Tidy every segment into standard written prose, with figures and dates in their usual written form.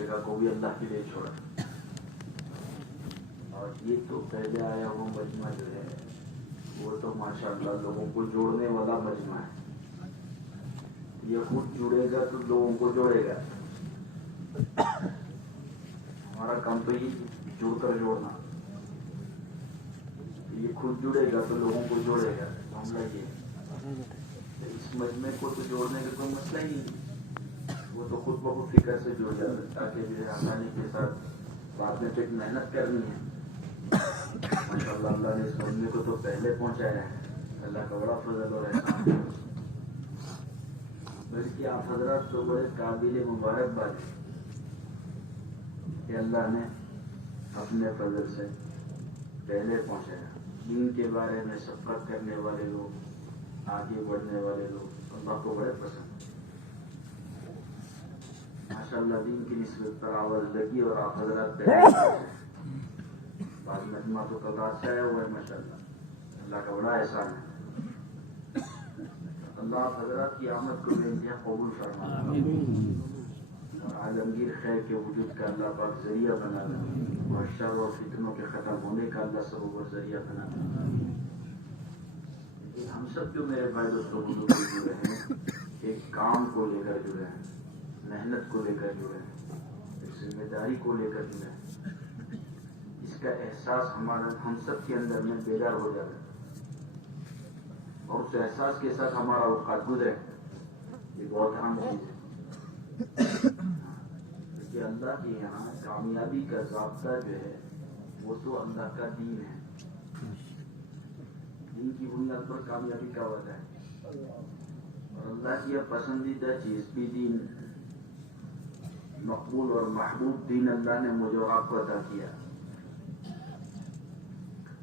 جگہ کو بھی اللہ کے لیے چھوڑا. اور یہ تو پہلے آیا وہ مجمع جو ہے وہ تو ماشاءاللہ لوگوں کو جوڑنے والا مجمع ہے. یہ خود جڑے گا تو لوگوں کو جوڑے گا. ہمارا کام تو یہ جڑ کر جوڑنا. یہ خود جڑے گا تو لوگوں کو جوڑے گا. معاملہ یہ اس مجمع کو تو جوڑنے کا کوئی مسئلہ ہی نہیں. وہ تو خود بخود فکر سے جڑ جاتا ہے تاکہ جو ہے آسانی کے ساتھ بعد میں پھر محنت کرنی ہے. ماشاءاللہ اللہ نے اس مجمع کو تو پہلے پہنچایا ہے. اللہ کا بڑا فضل اور احسان ہے. بلکہ آپ حضرات تو بڑے قابل مبارکباد ہیں کہ اللہ نے اپنے فضل سے پہلے پہنچایا. دین کے بارے میں سفر کرنے والے لوگ, آگے بڑھنے والے لوگ اللہ کو بڑے پسند ہیں. ماشاءاللہ دین کی نسبت پر آواز لگی اور آپ حضرات پہلے پہنچے. بعض مجمع تو کل رات سے آیا ہوا ہے. ماشاءاللہ اللہ کا بڑا احسان ہے. اللہ حضرات کی آمد کو میں انتہا قبول فرمانا اور عالمگیر خیر کے وجود کا اللہ پاک ذریعہ بنانا اور شر و فتنوں کے ختم ہونے کا اللہ سبب و ذریعہ بنانا. ہم سب جو میرے بھائی دوستوں بزرگ جڑے ہیں ایک کام کو لے کر جڑے ہیں, محنت کو لے کر جڑے ہیں, ایک ذمہ داری کو لے کر جڑے ہیں. اس کا احساس ہم سب کے اندر میں بیدار ہو جاتا ہے اور اس احساس کے ساتھ ہمارا اوقات گزرے. یہ بہت اہم چیز ہے کہ اللہ کے یہاں کامیابی کا ضابطہ جو ہے وہ تو اللہ کا دین ہے. دین کی بنیاد پر کامیابی کا وعدہ ہے اور اللہ کی پسندیدہ چیز بھی دین. مقبول اور محبوب دین اللہ نے مجھے اور آپ کو عطا کیا.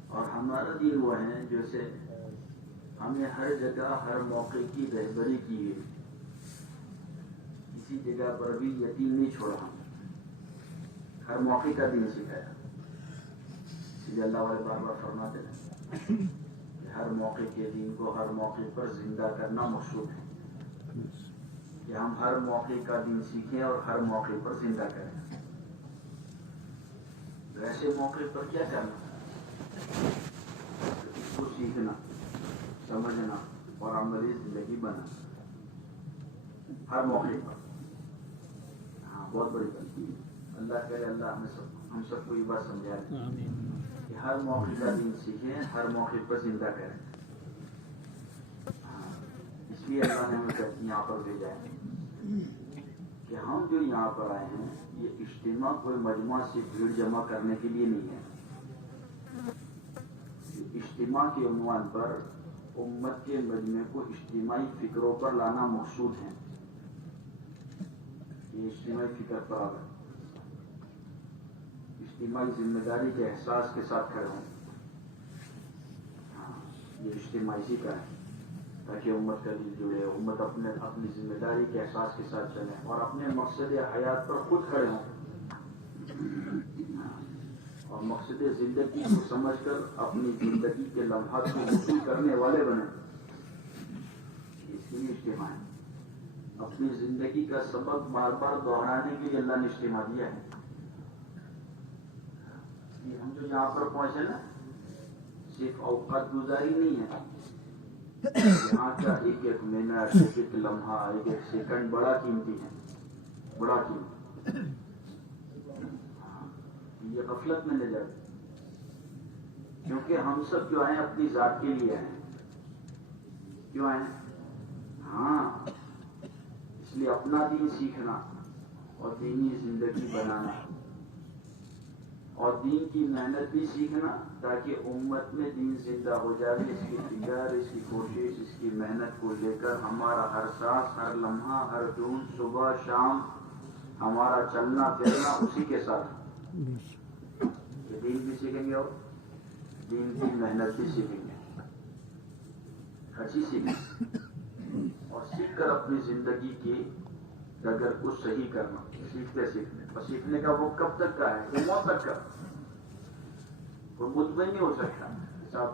اور ہمارا دین وہ ہے جیسے ہمیں ہر جگہ ہر موقع کی رہبری کی گئی. کسی جگہ پر بھی یتیم نہیں چھوڑا. ہم ہر موقع کا دین سکھایا. اس لیے اللہ والے بار بار فرماتے ہیں کہ ہر موقع کے دین کو ہر موقع پر زندہ کرنا مقصود ہے. کہ ہم ہر موقع کا دین سیکھیں اور ہر موقع پر زندہ کریں. ایسے موقع پر کیا کرنا؟ اس کو سیکھنا, سمجھنا اور عملی زندگی بنانا ہر موقع پر. ہاں بہت بڑی بات. اللہ کرے اللہ ہم سب کو یہ بات سمجھا دے کہ ہر موقع کا دین سیکھیں, ہر موقع پر زندہ کریں. اس لیے اللہ نے ہمیں یہاں پر بھیجا ہے کہ ہم جو یہاں پر آئے ہیں یہ اجتماع کوئی مجموعہ سے بھیڑ جمع کرنے کے لیے نہیں ہے. اجتماع کے عنوان پر امت کے مجمع کو اجتماعی فکروں پر لانا مقصود ہے. یہ اجتماعی فکر پر آ گئے, اجتماعی ذمہ داری کے احساس کے ساتھ کھڑے ہوں. یہ اجتماعی اسی کا ہے تاکہ امت کا دل جڑے, امت اپنی ذمہ داری کے احساس کے ساتھ چلیں اور اپنے مقصد حیات پر خود کھڑے ہوں اور مقصد زندگی کو سمجھ کر اپنی زندگی کے لمحات کو وصول کرنے والے بنے. اس لیے اجتماع ہے. اپنی زندگی کا سبق بار بار دہرانے کے لیے اللہ نے اجتماع دیا ہے. ہم جو یہاں پر پہنچے نا صرف اوقات گزاری نہیں ہے. یہاں کا ایک ایک منٹ, ایک ایک لمحہ, ایک ایک سیکنڈ بڑا قیمتی ہے, بڑا قیمتی. یہ غفلت میں لے جاتے کیونکہ ہم سب جو آئے اپنی ذات کے لیے آئے. کیوں آئے؟ ہاں اس لیے اپنا دین سیکھنا اور دینی زندگی بنانا اور دین کی محنت بھی سیکھنا تاکہ امت میں دین زندہ ہو جائے. اس کی فکر, اس کی کوشش, اس کی محنت کو لے کر ہمارا ہر سانس, ہر لمحہ, ہر جون, صبح شام ہمارا چلنا پھرنا اسی کے ساتھ. یہ دین بھی سیکھیں گے اور دین کی محنت بھی سیکھیں گے. ہر چیز سیکھیں اور سیکھ کر اپنی زندگی کی ڈگر کو صحیح کرنا. سیکھنے اور سیکھنے کا وہ کب تک کا ہے؟ موت تک کا. وہ مطمئن نہیں ہو سکتا صاحب,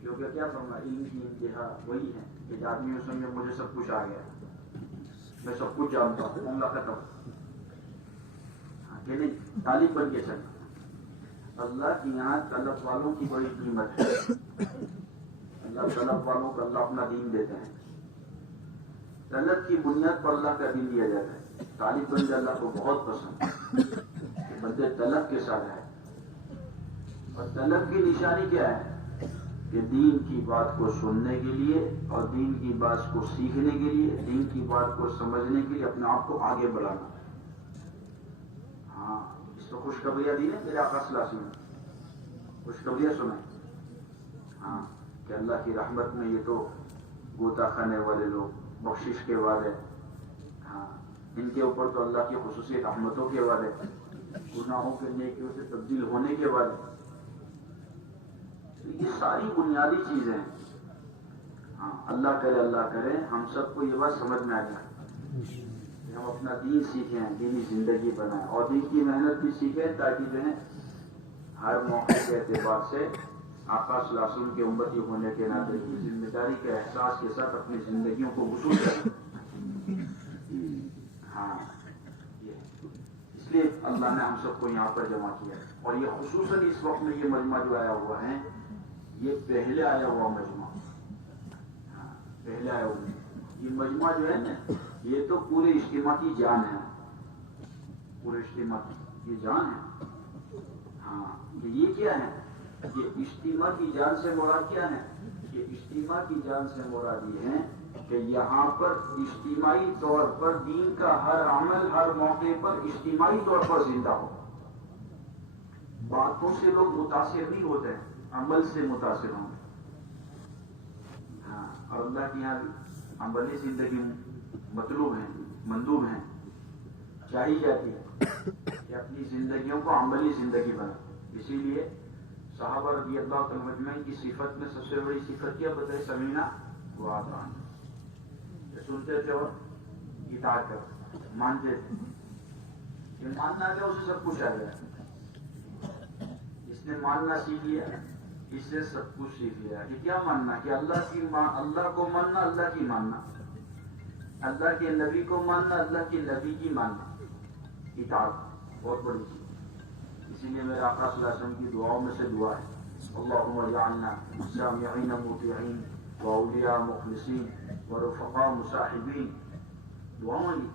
کیونکہ کیا کرنا, علم کی انتہا وہی ہے کہ آدمی اس میں مجھے سب کچھ آ گیا, میں سب کچھ جانتا ہوں, معاملہ ختم. کہ نہیں؟ طالب بن کے چلنا۔ اللہ کی یہاں طلب والوں کی بڑی قیمت ہے۔ اللہ طلب والوں کو اللہ اپنا دین دیتا ہے۔ طلب کی بنیاد پر اللہ کا دین دیا جاتا ہے۔ طالب بن اللہ کو بہت پسند ہے کہ بندے طلب کے ساتھ ہے۔ اور طلب کی نشانی کیا ہے؟ کہ دین کی بات کو سننے کے لیے اور دین کی بات کو سیکھنے کے لیے، دین کی بات کو سمجھنے کے لیے اپنے آپ کو آگے بڑھانا۔ ہاں، اس کو خوشخبریاں دی ہے میرے آقا صلی اللہ علیہ وسلم نے، خوشخبریاں سنائیں۔ ہاں کہ اللہ کی رحمت میں یہ تو گوتا کھانے والے لوگ، بخشش کے وعدے، ہاں ان کے اوپر تو اللہ کی خصوصی رحمتوں کے وعدے، گناہوں کے نیکیوں سے تبدیل ہونے کے وعدے۔ یہ ساری بنیادی چیزیں ہیں۔ ہاں اللہ کرے ہم سب کو یہ بات سمجھ میں آ جائے کہ ہم اپنا دین سیکھیں، دینی زندگی بنائیں اور دین کی محنت بھی سیکھیں، تاکہ جو ہے ہر موقع کے اعتبار سے آقا صلی اللہ علیہ وسلم کے امتی ہونے کے ناطے کی ذمہ داری کے احساس کے ساتھ اپنی زندگیوں کو وصول کریں۔ ہاں اس لیے اللہ نے ہم سب کو یہاں پر جمع کیا ہے، اور یہ خصوصاً اس وقت میں یہ مجمع جو آیا ہوا ہے، یہ پہلے آیا ہوا مجمع، پہلے آیا ہوا یہ مجمع جو ہے نا، یہ تو پورے اجتماع کی جان ہے، پورے اجتماع کی یہ جان ہے۔ ہاں کہ یہ کیا ہے؟ یہ اجتماع کی جان سے مراد کیا ہے؟ یہ اجتماع کی جان سے مراد یہ ہے کہ یہاں پر اجتماعی طور پر دین کا ہر عمل ہر موقع پر اجتماعی طور پر زندہ ہو۔ باتوں سے لوگ متاثر نہیں ہوتے ہیں، عمل سے متاثر ہوں۔ ہاں اور اللہ کی یہاں عملی زندگی مطلوب ہے، مندوب ہے، چاہی جاتی ہے کہ اپنی زندگیوں کو عملی زندگی بنا۔ اسی لیے صحابہ رضی اللہ تعالیٰ مجمعین کی صفت میں سب سے بڑی صفت کیا بتائی؟ سمینا و اطعنا، سنتے تھے اور اطاعت کرتے، مانتے تھے۔ یہ ماننا کیا؟ اسے سب کچھ آ گیا۔ اس نے ماننا سیکھ لیا، اس سے سب کچھ سیکھ لیا۔ کہ کیا ماننا؟ کہ اللہ کو ماننا، اللہ کی ماننا، اللہ کے نبی کو ماننا، اللہ کے نبی کی ماننا، اطاعت بہت بڑی چیز۔ اسی لیے میرے آقا صلی اللہ علیہ وسلم کی دعاؤں میں سے دعا ہے، اللہم اجعلنا سامعین مطیعین واولیاء مخلصین ورفقاء مصاحبین۔ دعا مانگی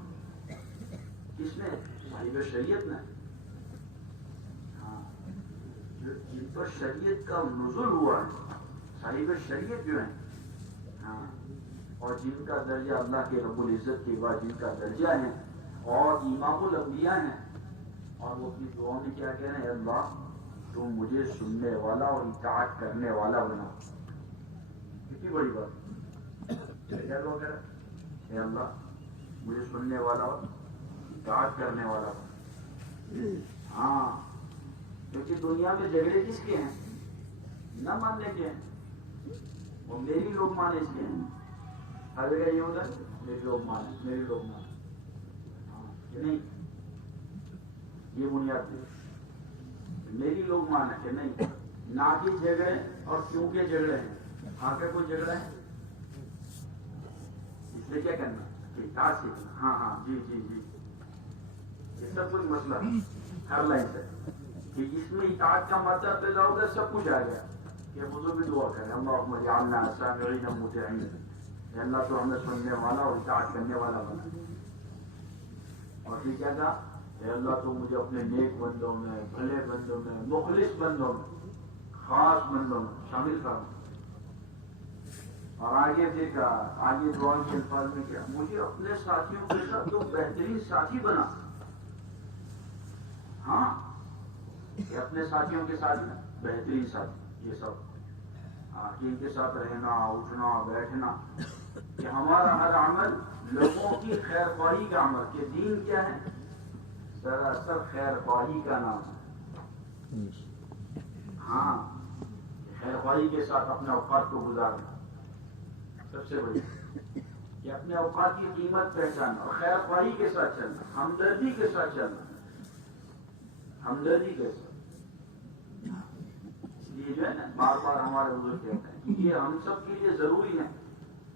کس نے؟ صاحب شریعت نے، جن پر شریعت کا نزول ہوا ہے، صاحب شریعت جو ہے، ہاں اور جن کا درجہ اللہ کے رب العزت کے بعد جن کا درجہ ہے اور امام الانبیاء ہیں، اور وہ اپنی دعاؤں میں کیا کہہ رہے ہیں؟ اے اللہ تم مجھے سننے والا اور اطاعت کرنے والا بنا۔ کتنی بڑی بات کیا دعا کہہ رہے ہیں؟ اے اللہ مجھے سننے والا اور اطاعت کرنے والا بنا۔ ہاں کیونکہ دنیا میں جھگڑے کس کے ہیں؟ نہ ماننے کے ہیں، وہ میری لوگ مانے اس کے ہیں۔ ہر جگہ یہ ہوتا ہے میری لوگ مانے، میری لوگ مانے، کہ نہیں؟ یہ بنیاد ہے میری لوگ مانے کہ نہیں، نہ کہ جھگڑے اور کیوں کے جھگڑے ہیں۔ ہاں کا کوئی جھگڑا ہے، اس لیے کیا کرنا؟ کہ اطاعت سیکھنا۔ ہاں ہاں جی جی جی، یہ سب کچھ مسئلہ ہر لائن سے کہ جس میں اطاعت کا مطلب پیدا ہوگا سب کچھ آ گیا۔ کہ حضور بھی دعا کریں، اللہم اجعلنا سامعین مطیعین، اے اللہ تو ہمیں سننے والا اور اطاعت کرنے والا بنا۔ اور پھر کیا تھا؟ اے اللہ تو مجھے اپنے نیک بندوں میں، بھلے بندوں میں، مخلص بندوں میں، خاص بندوں میں شامل کر۔ اور آگے دیکھا، آگے دعا کے الفاظ میں کیا؟ مجھے اپنے ساتھیوں کے ساتھ تو بہترین ساتھی بنا۔ ہاں کہ اپنے ساتھیوں کے ساتھ بہترین ساتھی، یہ سب ان کے ساتھ رہنا، اٹھنا، بیٹھنا، کہ ہمارا ہر عمل لوگوں کی خیر خواہی کا عمل۔ کہ دین کیا ہے؟ دراصل خیر خواہی کا نام ہے۔ ہاں خیر خواہی کے ساتھ اپنے اوقات کو گزارنا سب سے بڑی، کہ اپنے اوقات کی قیمت پہچاننا اور خیر خواہی کے ساتھ چلنا، ہمدردی کے ساتھ چلنا، ہمدردی کے ساتھ۔ اس لیے جو ہے نا بار بار ہمارے بزرگ کہتے ہیں کہ یہ ہم سب کے لیے ضروری ہے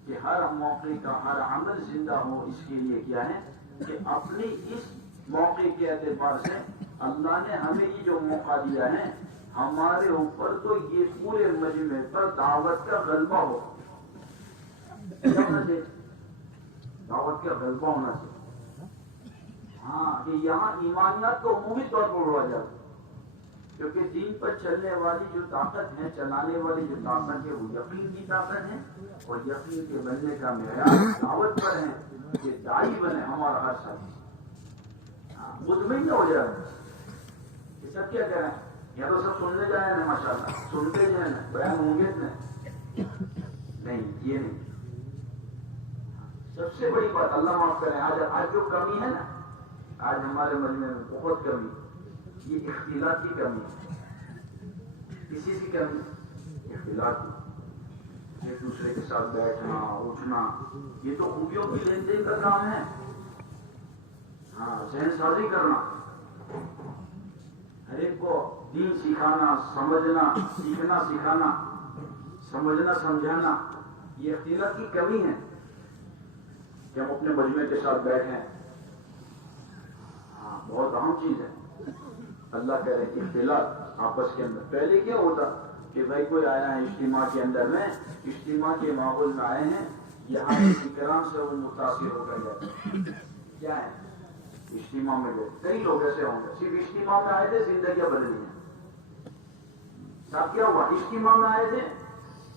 کہ ہر موقع کا ہر عمل زندہ ہو۔ اس کے لیے کیا ہے کہ اپنی اس موقع کے اعتبار سے اللہ نے ہمیں یہ جو موقع دیا ہے ہمارے اوپر تو یہ پورے مجمع پر دعوت کا غلبہ ہو دعوت کا غلبہ ہونا چاہیے. ہاں کہ یہاں ایمانیات کو عمومی طور پر اڑا جاتا کیونکہ دین پر چلنے والی جو طاقت ہے چلانے والی جو طاقت ہے وہ یقین کی طاقت ہے اور یقین کے بننے کا معیار دعوت پر ہے کہ داعی بنے ہمارا ہر ساتھی مطمئن ہو جائے. یہ سب کیا کہہ رہے ہیں یا تو سب سننے جائیں نا ماشاء اللہ سنتے جائیں نا بیان ہوں گے نہیں یہ نہیں. سب سے بڑی بات اللہ معاف کریں آج جو کمی ہے نا آج ہمارے مجمع میں بہت کمی یہ اختلاط کی کمی ہے. کسی کی کمی اختلاط کی ایک دوسرے کے ساتھ بیٹھنا اٹھنا یہ تو خوبیوں کی لین دین کا کام ہے. ہاں ذہن سازی کرنا ہر ایک کو دین سکھانا سمجھنا سیکھنا سکھانا سمجھنا سمجھانا یہ اختلاط کی کمی ہے کہ ہم اپنے مجمع کے ساتھ بیٹھیں. ہاں بہت اہم چیز ہے. اللہ کہہ رہے ہیں اختلاط آپس کے اندر. پہلے کیا ہوتا کہ بھائی کوئی آیا ہے اجتماع کے اندر میں اجتماع کے ماحول میں آئے ہیں یہاں اکرام سے وہ متاثر ہو کر جاتے کیا ہے اجتماع میں لوگ کئی لوگ ایسے ہوں گے صرف اجتماع میں آئے تھے زندگیاں بدلی ہیں. صاحب کیا ہوا اجتماع میں آئے تھے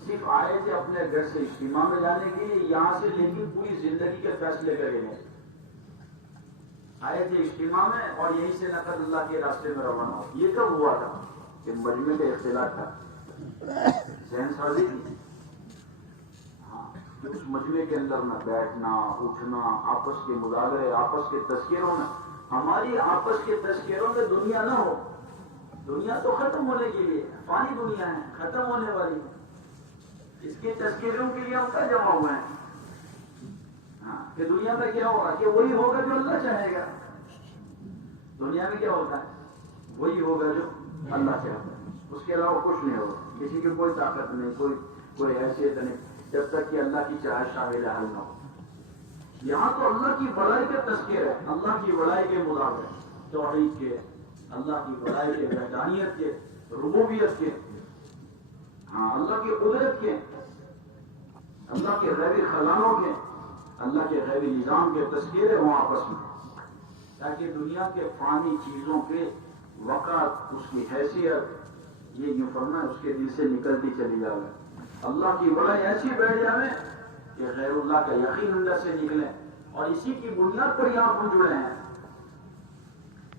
صرف آئے تھے اپنے گھر سے اجتماع میں جانے کے لیے یہاں سے لیکن پوری زندگی کے فیصلے کر گئے آئے تھے اجتماع میں اور یہیں سے نقد اللہ کے راستے میں روانہ ہو. یہ کب ہوا تھا کہ مجمع کا اختلاط تھا ذہن سازی تھی. ہاں کہ اس مجمع کے اندر میں بیٹھنا اٹھنا آپس کے مذاکرے آپس کے تذکروں میں ہماری آپس کے تذکروں میں دنیا نہ ہو. دنیا تو ختم ہونے کے لیے فانی دنیا ہے ختم ہونے والی ہے. اس کے تذکروں کے لیے ہم کیا جمع ہوئے ہیں ہاں کہ دنیا میں کیا ہوگا کہ وہی ہوگا جو اللہ چاہے گا. دنیا میں کیا ہوتا ہے وہی ہوگا جو اللہ چاہتا ہے. اس کے علاوہ کچھ نہیں ہوگا. کسی کی کوئی طاقت نہیں کوئی حیثیت نہیں جب تک کہ اللہ کی چاہت شامل حل نہ ہو. یہاں تو اللہ کی بڑائی کا تذکر ہے اللہ کی بڑائی کے مطابق توحید کے اللہ کی بڑائی کے وحدانیت کے ربوبیت کے ہاں اللہ کی قدرت کے اللہ کے غیبی خزانوں کے اللہ کے غیبی نظام کے تذکرے ہوں آپس میں تاکہ دنیا کے فانی چیزوں کے وقت اس کی حیثیت یہ یوں فرمائے اس کے دل سے نکلتی چلی جائے. اللہ کی بڑائی ایسی بیٹھ جائے کہ غیر اللہ کا یقین اندر سے نکلے اور اسی کی بنیاد پر یہاں ہم جڑے ہیں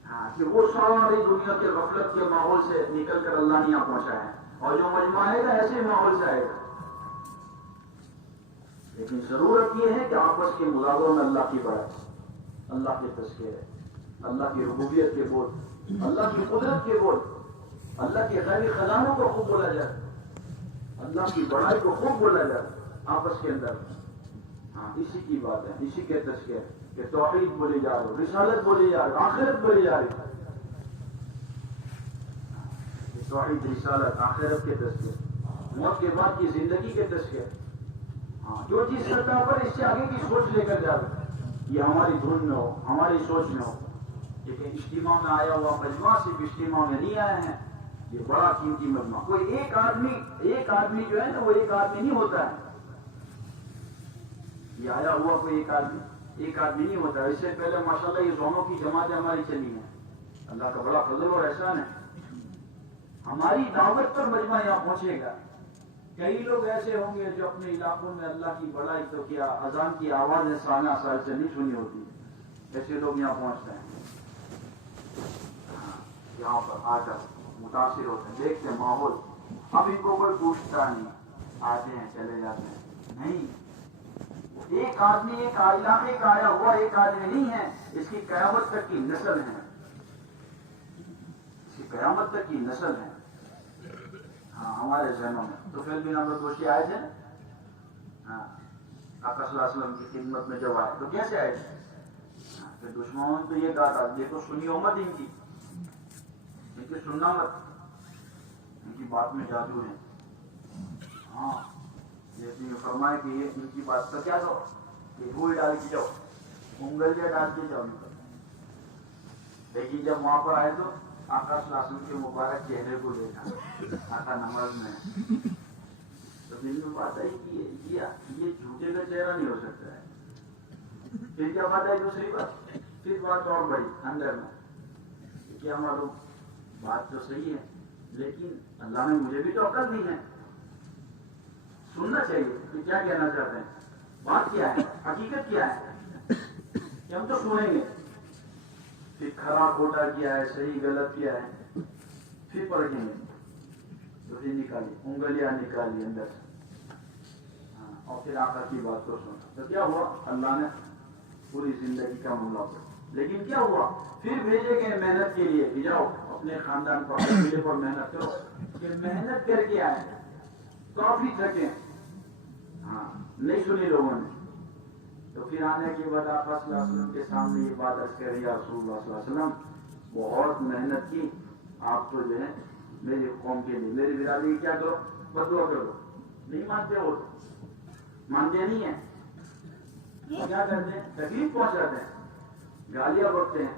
ہاں کہ وہ ساری دنیا کے غفلت کے ماحول سے نکل کر اللہ نے یہاں پہنچا ہے اور جو مجمع آئے گا ایسے ماحول سے آئے گا. لیکن ضرورت یہ ہے کہ آپس کے مذاکروں میں اللہ کی بڑائی اللہ کے تذکرے اللہ کی ربوبیت کے بول اللہ کی قدرت کے بول اللہ کے غیبی خزانوں کو خوب بولا جائے اللہ کی بڑائی کو خوب بولا جائے آپس کے اندر. ہاں اسی کی بات ہے اسی کے تذکرے کہ توحید بولی جا رہی رسالت بولی جا رہی آخرت بولی جا رہی توحید رسالت آخرت کے تذکرے موت کے بعد کی زندگی کے تذکرے. ہاں جو چیز سطح پر اس سے آگے کی سوچ لے کر جا رہے یہ ہماری دھن میں ہو ہماری سوچ میں ہو. لیکن اجتماع میں آیا ہوا مجمع صرف اجتماع میں نہیں آئے ہیں یہ بڑا قیمتی مجمع. کوئی ایک آدمی جو ہے نا وہ ایک آدمی نہیں ہوتا ہے. یہ آیا ہوا کوئی ایک آدمی نہیں ہوتا ہے. اس سے پہلے ماشاءاللہ یہ دونوں کی جماعتیں ہماری چلی ہیں. اللہ کا بڑا فضل اور احسان ہے. ہماری دعوت پر مجمع یہاں پہنچے گا. کئی لوگ ایسے ہوں گے جو اپنے علاقوں میں اللہ کی بڑائی تو کیا اذان کی آواز سانیہ سال سے نہیں سنی ہوتی ایسے لوگ یہاں پہنچتے ہیں یہاں پر آ کر متاثر ہوتے ہیں دیکھتے ہیں ماحول. اب ان کو کوئی پوچھتا نہیں آتے ہیں چلے جاتے ہیں نہیں. ایک آدمی ایک علاقے کا آیا ہوا ایک آدمی نہیں ہے. اس کی قیامت تک کی نسل ہے اس کی قیامت تک کی نسل ہے. ہاں ہمارے ذہنوں میں تو پھر بھی ہم لوگ دوشی آئے تھے ہاں آقا صلی اللہ علیہ وسلم کی خدمت میں جب آئے تو کیسے آئے تھے پھر دشمنوں نے تو یہ کہا تھا یہ تو سنی امت ان کی سننا مت ان کی بات میں جادو ہے. ہاں یہ فرمائے کہ یہ ان کی بات کا کیا دو یہ دھول ڈال کے جاؤ انگلیاں ڈال کے جاؤ لیکن جب وہاں پر آئے تو آقا صلی اللہ علیہ وسلم کے مبارک چہرے کو دیکھا، آقا نماز میں، تو دل میں بات آئی کہ یہ جھوٹے کا چہرہ نہیں ہو سکتا ہے. پھر کیا بات ہے دوسری بات، پھر بات اور بڑی اندر میں، کیا معلوم بات تو صحیح ہے لیکن اللہ نے مجھے بھی تو عقل دی ہے، سننا چاہیے کہ کیا کہنا چاہتے ہیں، بات کیا ہے، حقیقت کیا ہے، کہ ہم تو سنیں گے. پھر کھرا کھوٹا کیا ہے، صحیح غلط کیا ہے، پھر پرکھیں گے. تو پھر نکالی انگلیاں نکالی اندر سے، اور پھر آقا کی بات کو سنا. تو کیا ہوا، اللہ نے پوری زندگی کا معاملہ ہوا. لیکن کیا ہوا، پھر بھیجے گئے محنت کے لیے کہ جاؤ اپنے خاندان پر قبیلے پر محنت کرو. کہ محنت کر کے آئے کافی تھکے، نہیں سنی لوگوں نے. تو پھر آنے کے بعد آقا صلی اللہ علیہ وسلم کے سامنے یہ بات عرض کری، یا رسول اللہ صلی اللہ علیہ وسلم بہت محنت کی، آپ تو جو ہے میری قوم کے لیے، میری برادری کیا کرو، بدعا کرو. نہیں مانتے، وہ مانتے نہیں ہیں. کیا کرتے ہیں، تکلیف پہنچاتے ہیں، گالیاں بکتے ہیں،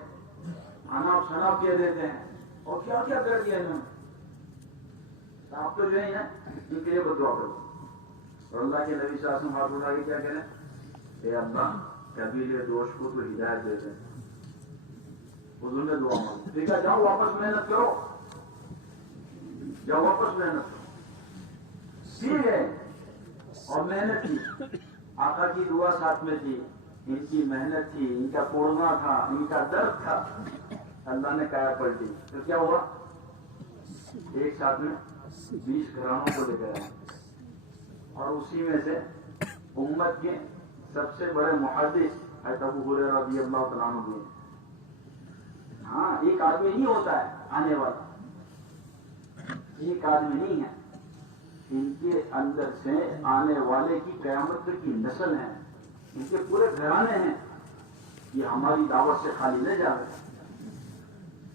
اناپ شناپ کہہ دیتے ہیں، اور کیا کیا کر دیا انہوں نے. آپ تو جو ہے ان کے لیے بدعا کرو. اور اللہ کے نبی صلی اللہ علیہ وسلم ہاتھ اٹھا کے کیا کریں، اے اللہ قبیلے دوست کو تو ہدایت دے دیں. حضور نے دعا مانگی. ٹھیک ہے، جاؤ واپس محنت کرو، جاؤ واپس محنت کرو. پھر گئے اور محنت کی. آقا کی دعا ساتھ میں تھی، ان کی محنت تھی، ان کا کوڑنا تھا، ان کا درد تھا. اللہ نے کایا پلٹی. تو کیا ہوا، ایک ساتھ میں 20 گھرانوں کو لے کر آئے، اور اسی میں سے امت کے سب سے بڑے محدث حضرت ابو ہریرہ رضی اللہ تعالیٰ عنہ بھی. ہاں، ایک آدمی نہیں ہوتا ہے آنے والا، ایک آدمی نہیں ہے. ان کے اندر سے آنے والے کی قیامت کی نسل ہے، ان کے پورے گھرانے ہیں. یہ ہماری دعوت سے خالی نہ جا رہے،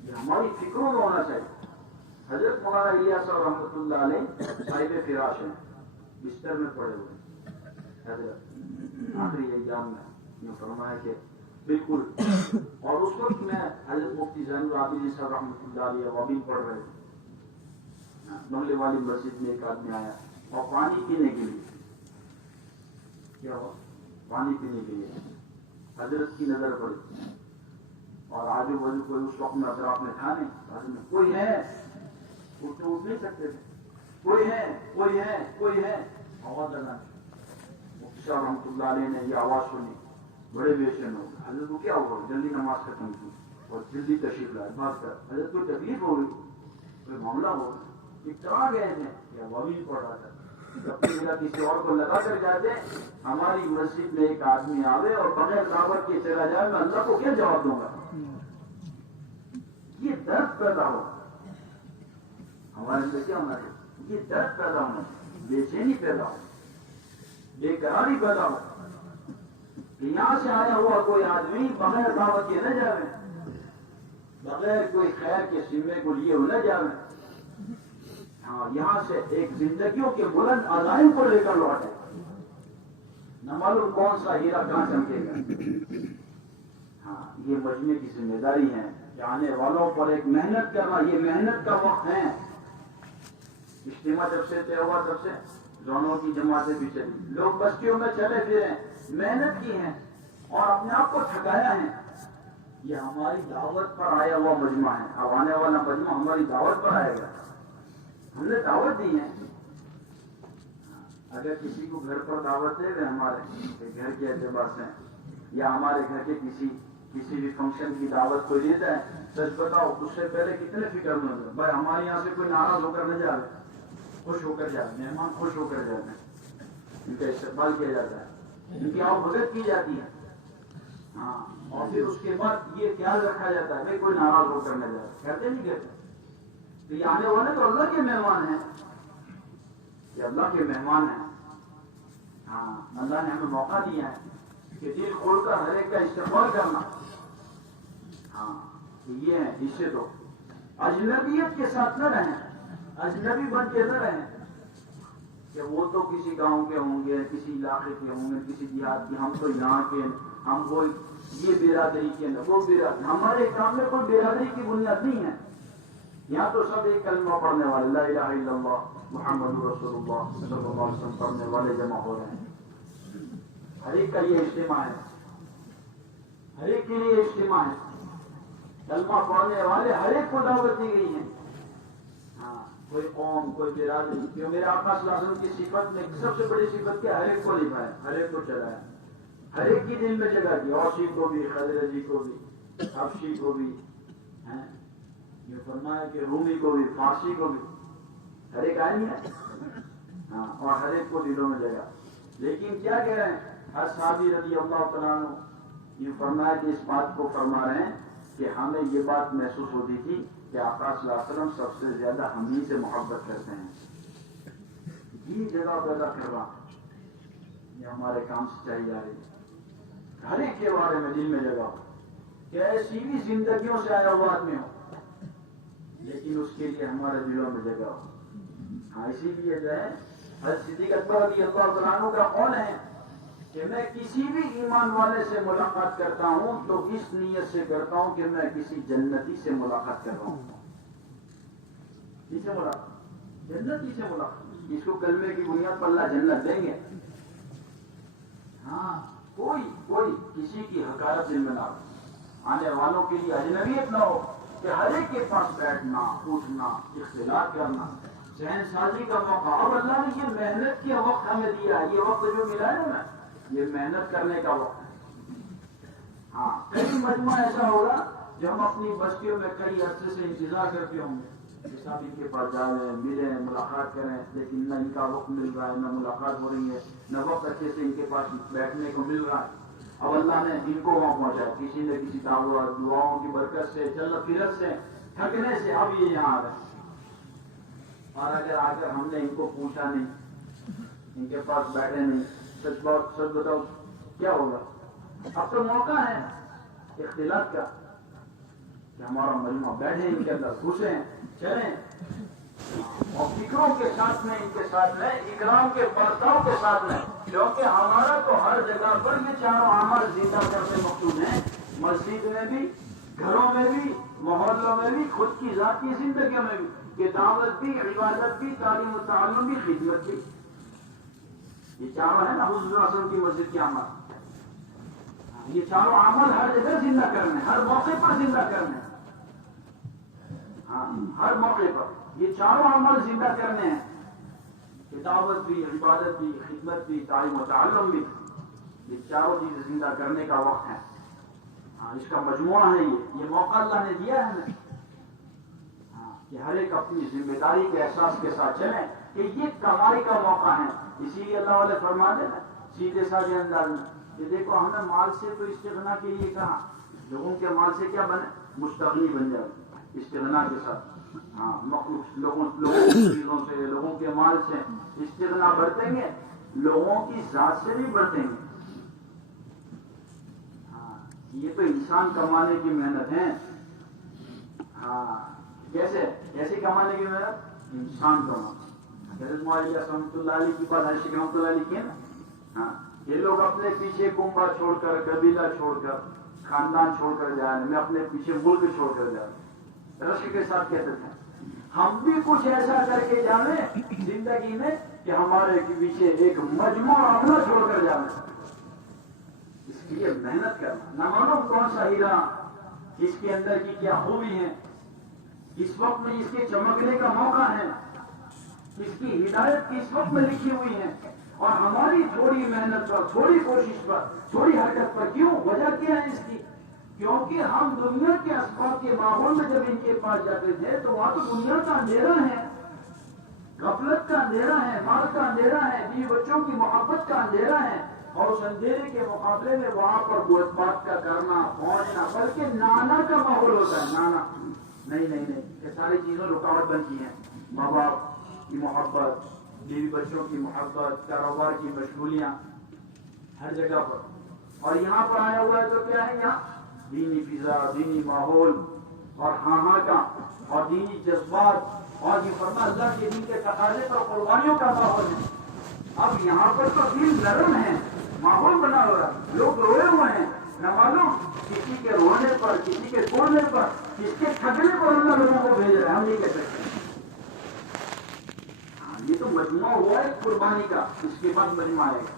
یہ ہماری فکروں میں ہونا چاہیے. حضرت مولانا الیاس صاحب رحمۃ اللہ علیہ صاحب فراش ہیں، بستر میں پڑے ہوئے. حضرت آخری ایام میں یہ فرمایا کہ بالکل. اور اس وقت میں حضرت مفتی زین العابدین صاحب رحمۃ اللہ علیہ وابین پڑھ رہے تھے. بنگلے والی مسجد میں ایک آدمی آیا اور پانی پینے کے لیے، کیا ہوا، پانی پینے کے لیے حضرت کی نظر پڑی. اور آجو باجو کوئی اس وقت میں اطراف میں تھا نہیں. حضرت کوئی ہے، اٹھ نہیں سکتے تھے، کوئی ہے، کوئی ہے، کوئی ہے. آواز لگا. مفتی صاحب رحمۃ اللہ علیہ نے یہ آواز سنی، بڑے بے چین ہو گئے. حضرت کو کیا ہوا، جلدی نماز ختم کی اور جلدی تشریف لائے بھاگ کر. حضرت کو تکلیف ہو گئی، کوئی معاملہ ہو گیا. اتنا گئے تھے کہ وہ بھی پڑھ رہا تھا. اپنی جگہ کسی اور کو لگا کر جاتے، ہماری مسجد میں ایک آدمی آوے اور بغیر دعوت کے چلا جائے، میں اللہ کو کیا جواب دوں گا. یہ درد پیدا ہو ہمارے اندر، کیا ہونا چاہیے، یہ درد پیدا ہونا چاہیے، بے چینی پیدا ہو، بے قراری پیدا ہو. یہاں سے آیا ہوا کوئی آدمی بغیر دعوت کے نہ جاوے، بغیر کوئی خیر کے سمے کو لیے وہ نہ جاوے. ہاں، یہاں سے ایک زندگیوں کے بلند عزائم کو لے کر لوٹے. نہ معلوم کون سا ہیرا کہاں چمکے گا. ہاں، یہ مجمع کی ذمہ داری ہے کہ آنے والوں پر ایک محنت کرنا. یہ محنت کا وقت ہے. اجتماع جب سے طے ہوا تب سے دونوں کی جماعتیں بھی چلی، لوگ بستیوں میں چلے پھرے، محنت کی ہے اور اپنے آپ کو تھکایا ہے. یہ ہماری دعوت پر آیا ہوا مجمع ہے. اب آنے والا مجمع ہماری دعوت پر آئے گا. ہم نے دعوت دی ہے. اگر کسی کو گھر پر دعوت دے رہے ہمارے گھر کے اعتبار سے، یا ہمارے گھر کے کسی بھی فنکشن کی دعوت کوئی دیتا ہے، سچ بتاؤ اس سے پہلے کتنے فکر میں ہوتے بھائی ہمارے یہاں سے کوئی ناراض ہو کر نہ جا رہے، خوش ہو کر جاتے ہیں، مہمان خوش ہو کر جاتے ہیں، ان کا استقبال کیا جاتا ہے، ان کی آؤ بھگت کی جاتی ہے. ہاں، اور پھر اس کے بعد یہ خیال رکھا جاتا ہے بھائی کوئی ناراض ہو کر نہ جائے. کہتے نہیں کہتے. تو یہ آنے والے تو اللہ کے مہمان ہیں، یہ اللہ کے مہمان ہیں. ہاں، اللہ نے ہمیں موقع دیا ہے کہ دل کھول کر ہر ایک کا استقبال کرنا. ہاں، یہ ہے. اس سے تو اجنبیت کے ساتھ نہ رہیں، اجنبی بن کے نہ رہیں کہ وہ تو کسی گاؤں کے ہوں گے، کسی علاقے کے ہوں گے، کسی دیہات کے، ہم تو یہاں کے ہم وہ یہ برادری کے اندر وہ برادری، ہمارے کام میں کوئی برادری کی بنیاد نہیں ہے. یہاں تو سب ایک کلمہ پڑھنے والے، لا الہ الا اللہ محمد رسول اللہ صلی اللہ علیہ وسلم پڑھنے والے جمع ہو رہے ہیں. ہر ایک کا یہ اجتماع ہے، ہر ایک کے لیے اجتماع ہے. کلمہ پڑھنے والے ہر ایک کو دعوت دی گئی ہے. ہاں، کوئی قوم، کوئی برادری، کیوں میرے آقا صلی اللہ علیہ وسلم کی صفت میں سب سے بڑی صفت کیا؟ ہر ایک کو نبھایا، ہر ایک کو چلایا، ہر ایک کی دل میں جگہ دی. اوسی کو بھی، خزرجی کو بھی، حبشی کو بھی، یہ فرمایا کہ رومی کو بھی، فارسی کو بھی، ہر ایک آئی ہے. ہاں، اور ہر ایک کو دلوں میں جگہ. لیکن کیا کہہ رہے ہیں ہر صحابی رضی اللہ تعالیٰ عنہ یہ فرمایا کہ اس بات کو فرما رہے ہیں کہ ہمیں یہ بات محسوس ہوتی تھی کہ آقا صلی اللہ علیہ وسلم سب سے زیادہ ہم ہی سے محبت کرتے ہیں. یہ جگہ پیدا کر رہا یہ ہمارے کام سے چاہیے جا رہی ہے. ہر ایک کے بارے میں دل میں جگہ ہو کہ ایسی بھی زندگیوں سے آیا ہوا آدمی ہو، لیکن اس کے لیے ہمارے دلوں میں جگہ ہو. ہاں، اسی لیے جو ہے حضرت صدیق اکبر رضی اللہ تعالیٰ عنہ کا قول ہے کہ میں کسی بھی ایمان والے سے ملاقات کرتا ہوں تو اس نیت سے کرتا ہوں کہ میں کسی جنتی سے ملاقات کر رہا ہوں. کس سے ملاقات؟ جنتی سے ملاقات. اس کو کلمے کی بنیاد پر اللہ جنت دیں گے. ہاں، کوئی کسی کی حقارت دل میں نہ ہو، آنے والوں کے لیے اجنبیت نہ ہو کہ ہر ایک کے پاس بیٹھنا، اٹھنا، اختلاط کرنا، ذہن سازی کا موقع. اب اللہ نے یہ محنت کا وقت ہمیں دیا ہے. یہ وقت جو ملا ہے نا، یہ محنت کرنے کا وقت ہے. ہاں، کئی مجمع ایسا ہوگا جو ہم اپنی بستیوں میں کئی عرصے سے انتظار کرتے ہوں گے کہ صاحب ان کے پاس جائیں، ملیں، ملاقات کریں، لیکن نہ ان کا وقت مل رہا ہے، نہ ملاقات ہو رہی ہے، نہ وقت اچھے سے ان کے پاس بیٹھنے کو مل رہا ہے. اب اللہ نے ان کو وہاں پہنچایا، کسی نہ کسی دعوت دعاؤں کی برکت سے، چلت پھرت سے، تھکنے سے اب یہ یہاں آ رہے ہیں. اور اگر آ کر ہم نے ان کو پوچھا نہیں، ان کے پاس بیٹھے نہیں، سچ بتاؤ کیا ہوگا؟ اب تو موقع ہے اختلاط کا کہ ہمارا مجمع بیٹھے، ان کے اندر گھسیں، چلیں، اور فکروں کے ساتھ میں، ان کے ساتھ میں اکرام کے برتاؤ کے ساتھ میں. کیونکہ ہمارا تو ہر جگہ پر یہ چاروں اعمال زندہ کرتے مقصود ہیں، مسجد میں بھی، گھروں میں بھی، محلوں میں بھی، خود کی ذاتی زندگیوں میں بھی، کہ دعوت بھی، عبادت بھی، تعلیم و تعلم بھی، خدمت بھی. یہ چاروں ہیں نا حضور صلی اللہ علیہ وسلم کی مسجد کے اعمال. یہ چاروں اعمال ہر جگہ زندہ کرنے، ہر موقع پر زندہ کرنے. ہاں، ہر موقع پر یہ چاروں اعمال زندہ کرنے ہیں کہ دعوت بھی، عبادت بھی، خدمت بھی، تعلیم و تعلم بھی. یہ چاروں چیزیں زندہ کرنے کا وقت ہے. ہاں، اس کا مجموعہ ہے. یہ موقع اللہ نے دیا ہے ہمیں کہ ہر ایک اپنی ذمہ داری کے احساس کے ساتھ چلیں کہ یہ کمائی کا موقع ہے. اسی لیے اللہ والے فرماتے ہیں سیدھے سادھے انداز میں کہ دیکھو ہمیں مال سے تو استغنا کے لیے کہا، لوگوں کے مال سے کیا بنے؟ مستغنی بن جائے استغنا کے ساتھ. ہاں، لوگوں کی چیزوں سے، لوگوں کے مال سے استغنا برتیں گے، لوگوں کی ذات سے بھی برتیں گے. ہاں، یہ تو انسان کمانے کی محنت ہے. ہاں، کیسے کمانے کی محنت؟ انسان کمانا. حضرت معاویہ رحمۃ اللہ علیہ کی بات عائشہ رحمۃ اللہ علیہ کی ہے نا. ہاں، یہ لوگ اپنے پیچھے کنبہ چھوڑ کر، قبیلہ چھوڑ کر، خاندان چھوڑ کر جا رہے ہیں، میں اپنے پیچھے ملک چھوڑ کر جا رہا ہوں. رشک کے ساتھ کہتے تھے ہم بھی کچھ ایسا کر کے جانے زندگی میں کہ ہمارے پیچھے ایک مجموعہ اپنا چھوڑ کر جانے. اس کے لیے محنت کرنا. نہ معلوم کون سا ہیرا، اس کے اندر کی کیا خوبی ہے، اس وقت میں اس کے چمکنے کا موقع ہے، اس کی ہدایت کس وقت میں لکھی ہوئی ہے. اور ہماری تھوڑی محنت پر، تھوڑی کوشش پر، تھوڑی حرکت پر کیوں؟ وجہ کیا ہے اس کی؟ کیونکہ ہم دنیا کے اسباب کے ماحول میں جب ان کے پاس جاتے تھے تو وہاں تو دنیا کا اندھیرا ہے، غفلت کا اندھیرا ہے، مال کا اندھیرا ہے، بیوی بچوں کی محبت کا اندھیرا ہے. اور اس اندھیرے کے مقابلے میں وہاں پر بات کا کرنا، پہنچنا، بلکہ نانا کا ماحول ہوتا ہے. نانا نہیں، یہ ساری چیزیں رکاوٹ بنتی ہیں. ماں باپ کی محبت، بیوی بچوں کی محبت، کاروبار کی مشغولیاں ہر جگہ پر. اور یہاں پر آیا ہوا ہے تو کیا ہے؟ یہاں دینی فضا، دینی ماحول اور ہاں کا اور دینی جذبات اور یہ فرما اللہ کے دین کے تقاضے پر قربانیوں کا ماحول ہے. اب یہاں پر تو دل نرم ہے، ماحول بنا ہوا ہے، لوگ روئے ہوئے ہیں، نہ معلوم کسی کے رونے پر، کسی کے توڑنے پر، کس کے تھکنے پر اللہ لوگوں کو بھیج رہے ہیں، ہم نہیں کہہ سکتے۔ یہ تو مجموعہ ہوا ہے قربانی کا، اس کے بعد مجموعہ آئے گا۔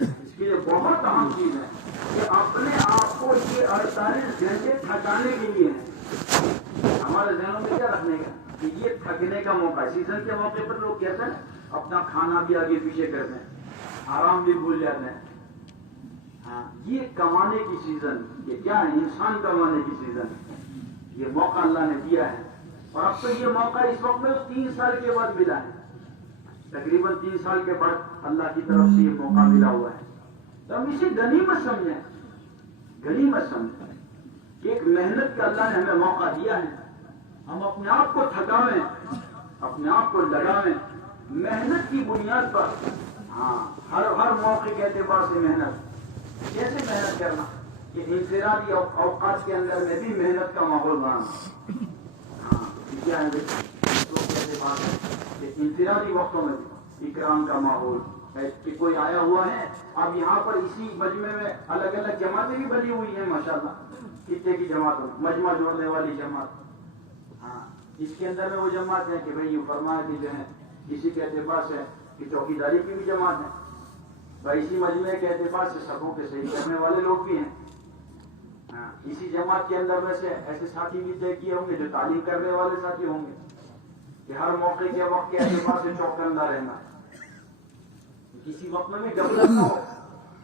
اس کے لیے بہت اہم چیز ہے کہ اپنے آپ کو یہ 48 گھنٹے تھکانے کے لیے ہے۔ ہمارے ذہنوں میں کیا رکھنے کا کہ یہ تھکنے کا موقع ہے۔ سیزن کے موقع پر لوگ کہتے ہیں اپنا کھانا بھی آگے پیچھے کرتے ہیں، آرام بھی بھول جاتے ہیں۔ ہاں، یہ کمانے کی سیزن، یہ کیا ہے؟ انسان کمانے کی سیزن، یہ موقع اللہ نے دیا ہے۔ اور اب تو یہ موقع اس وقت میں 3 سال کے بعد ملا ہے، تقریباً 3 سال کے بعد اللہ کی طرف سے یہ موقع ملا ہوا ہے۔ تو ہم اسے غنیمت سمجھیں، غنیمت سمجھیں کہ ایک محنت کا اللہ نے ہمیں موقع دیا ہے، ہم اپنے آپ کو تھکاویں، اپنے آپ کو لگاویں محنت کی بنیاد پر۔ ہاں، ہر موقع کے اعتبار سے محنت، کیسے محنت کرنا کہ انفرادی اوقات کے اندر میں بھی محنت کا ماحول بنانا۔ ہاں، کیا ہے کہ انفرادی وقتوں میں اکرام کا ماحول ہے کہ کوئی آیا ہوا ہے۔ اب یہاں پر اسی مجمع میں الگ الگ جماعتیں بھی بنی ہوئی ہیں ماشاءاللہ، کتنے کی جماعت، مجمع جوڑنے والی جماعت۔ ہاں، اس کے اندر میں وہ جماعت ہے کہ بھئی یہ فرمایا کہ جو ہے کسی کے اعتبار سے کہ چوکیداری کی بھی جماعت ہے، بھائی اسی مجمع کے اعتبار سے سبوں کے صحیح کرنے والے لوگ بھی ہیں۔ ہاں، اسی جماعت کے اندر میں سے ایسے ساتھی بھی طے کیے ہوں گے جو تعلیم کرنے والے ساتھی ہوں گے کہ ہر موقع کے وقت کے اعتبار سے چوکندہ رہنا، کسی وقت میں بھی غفلت نہ ہو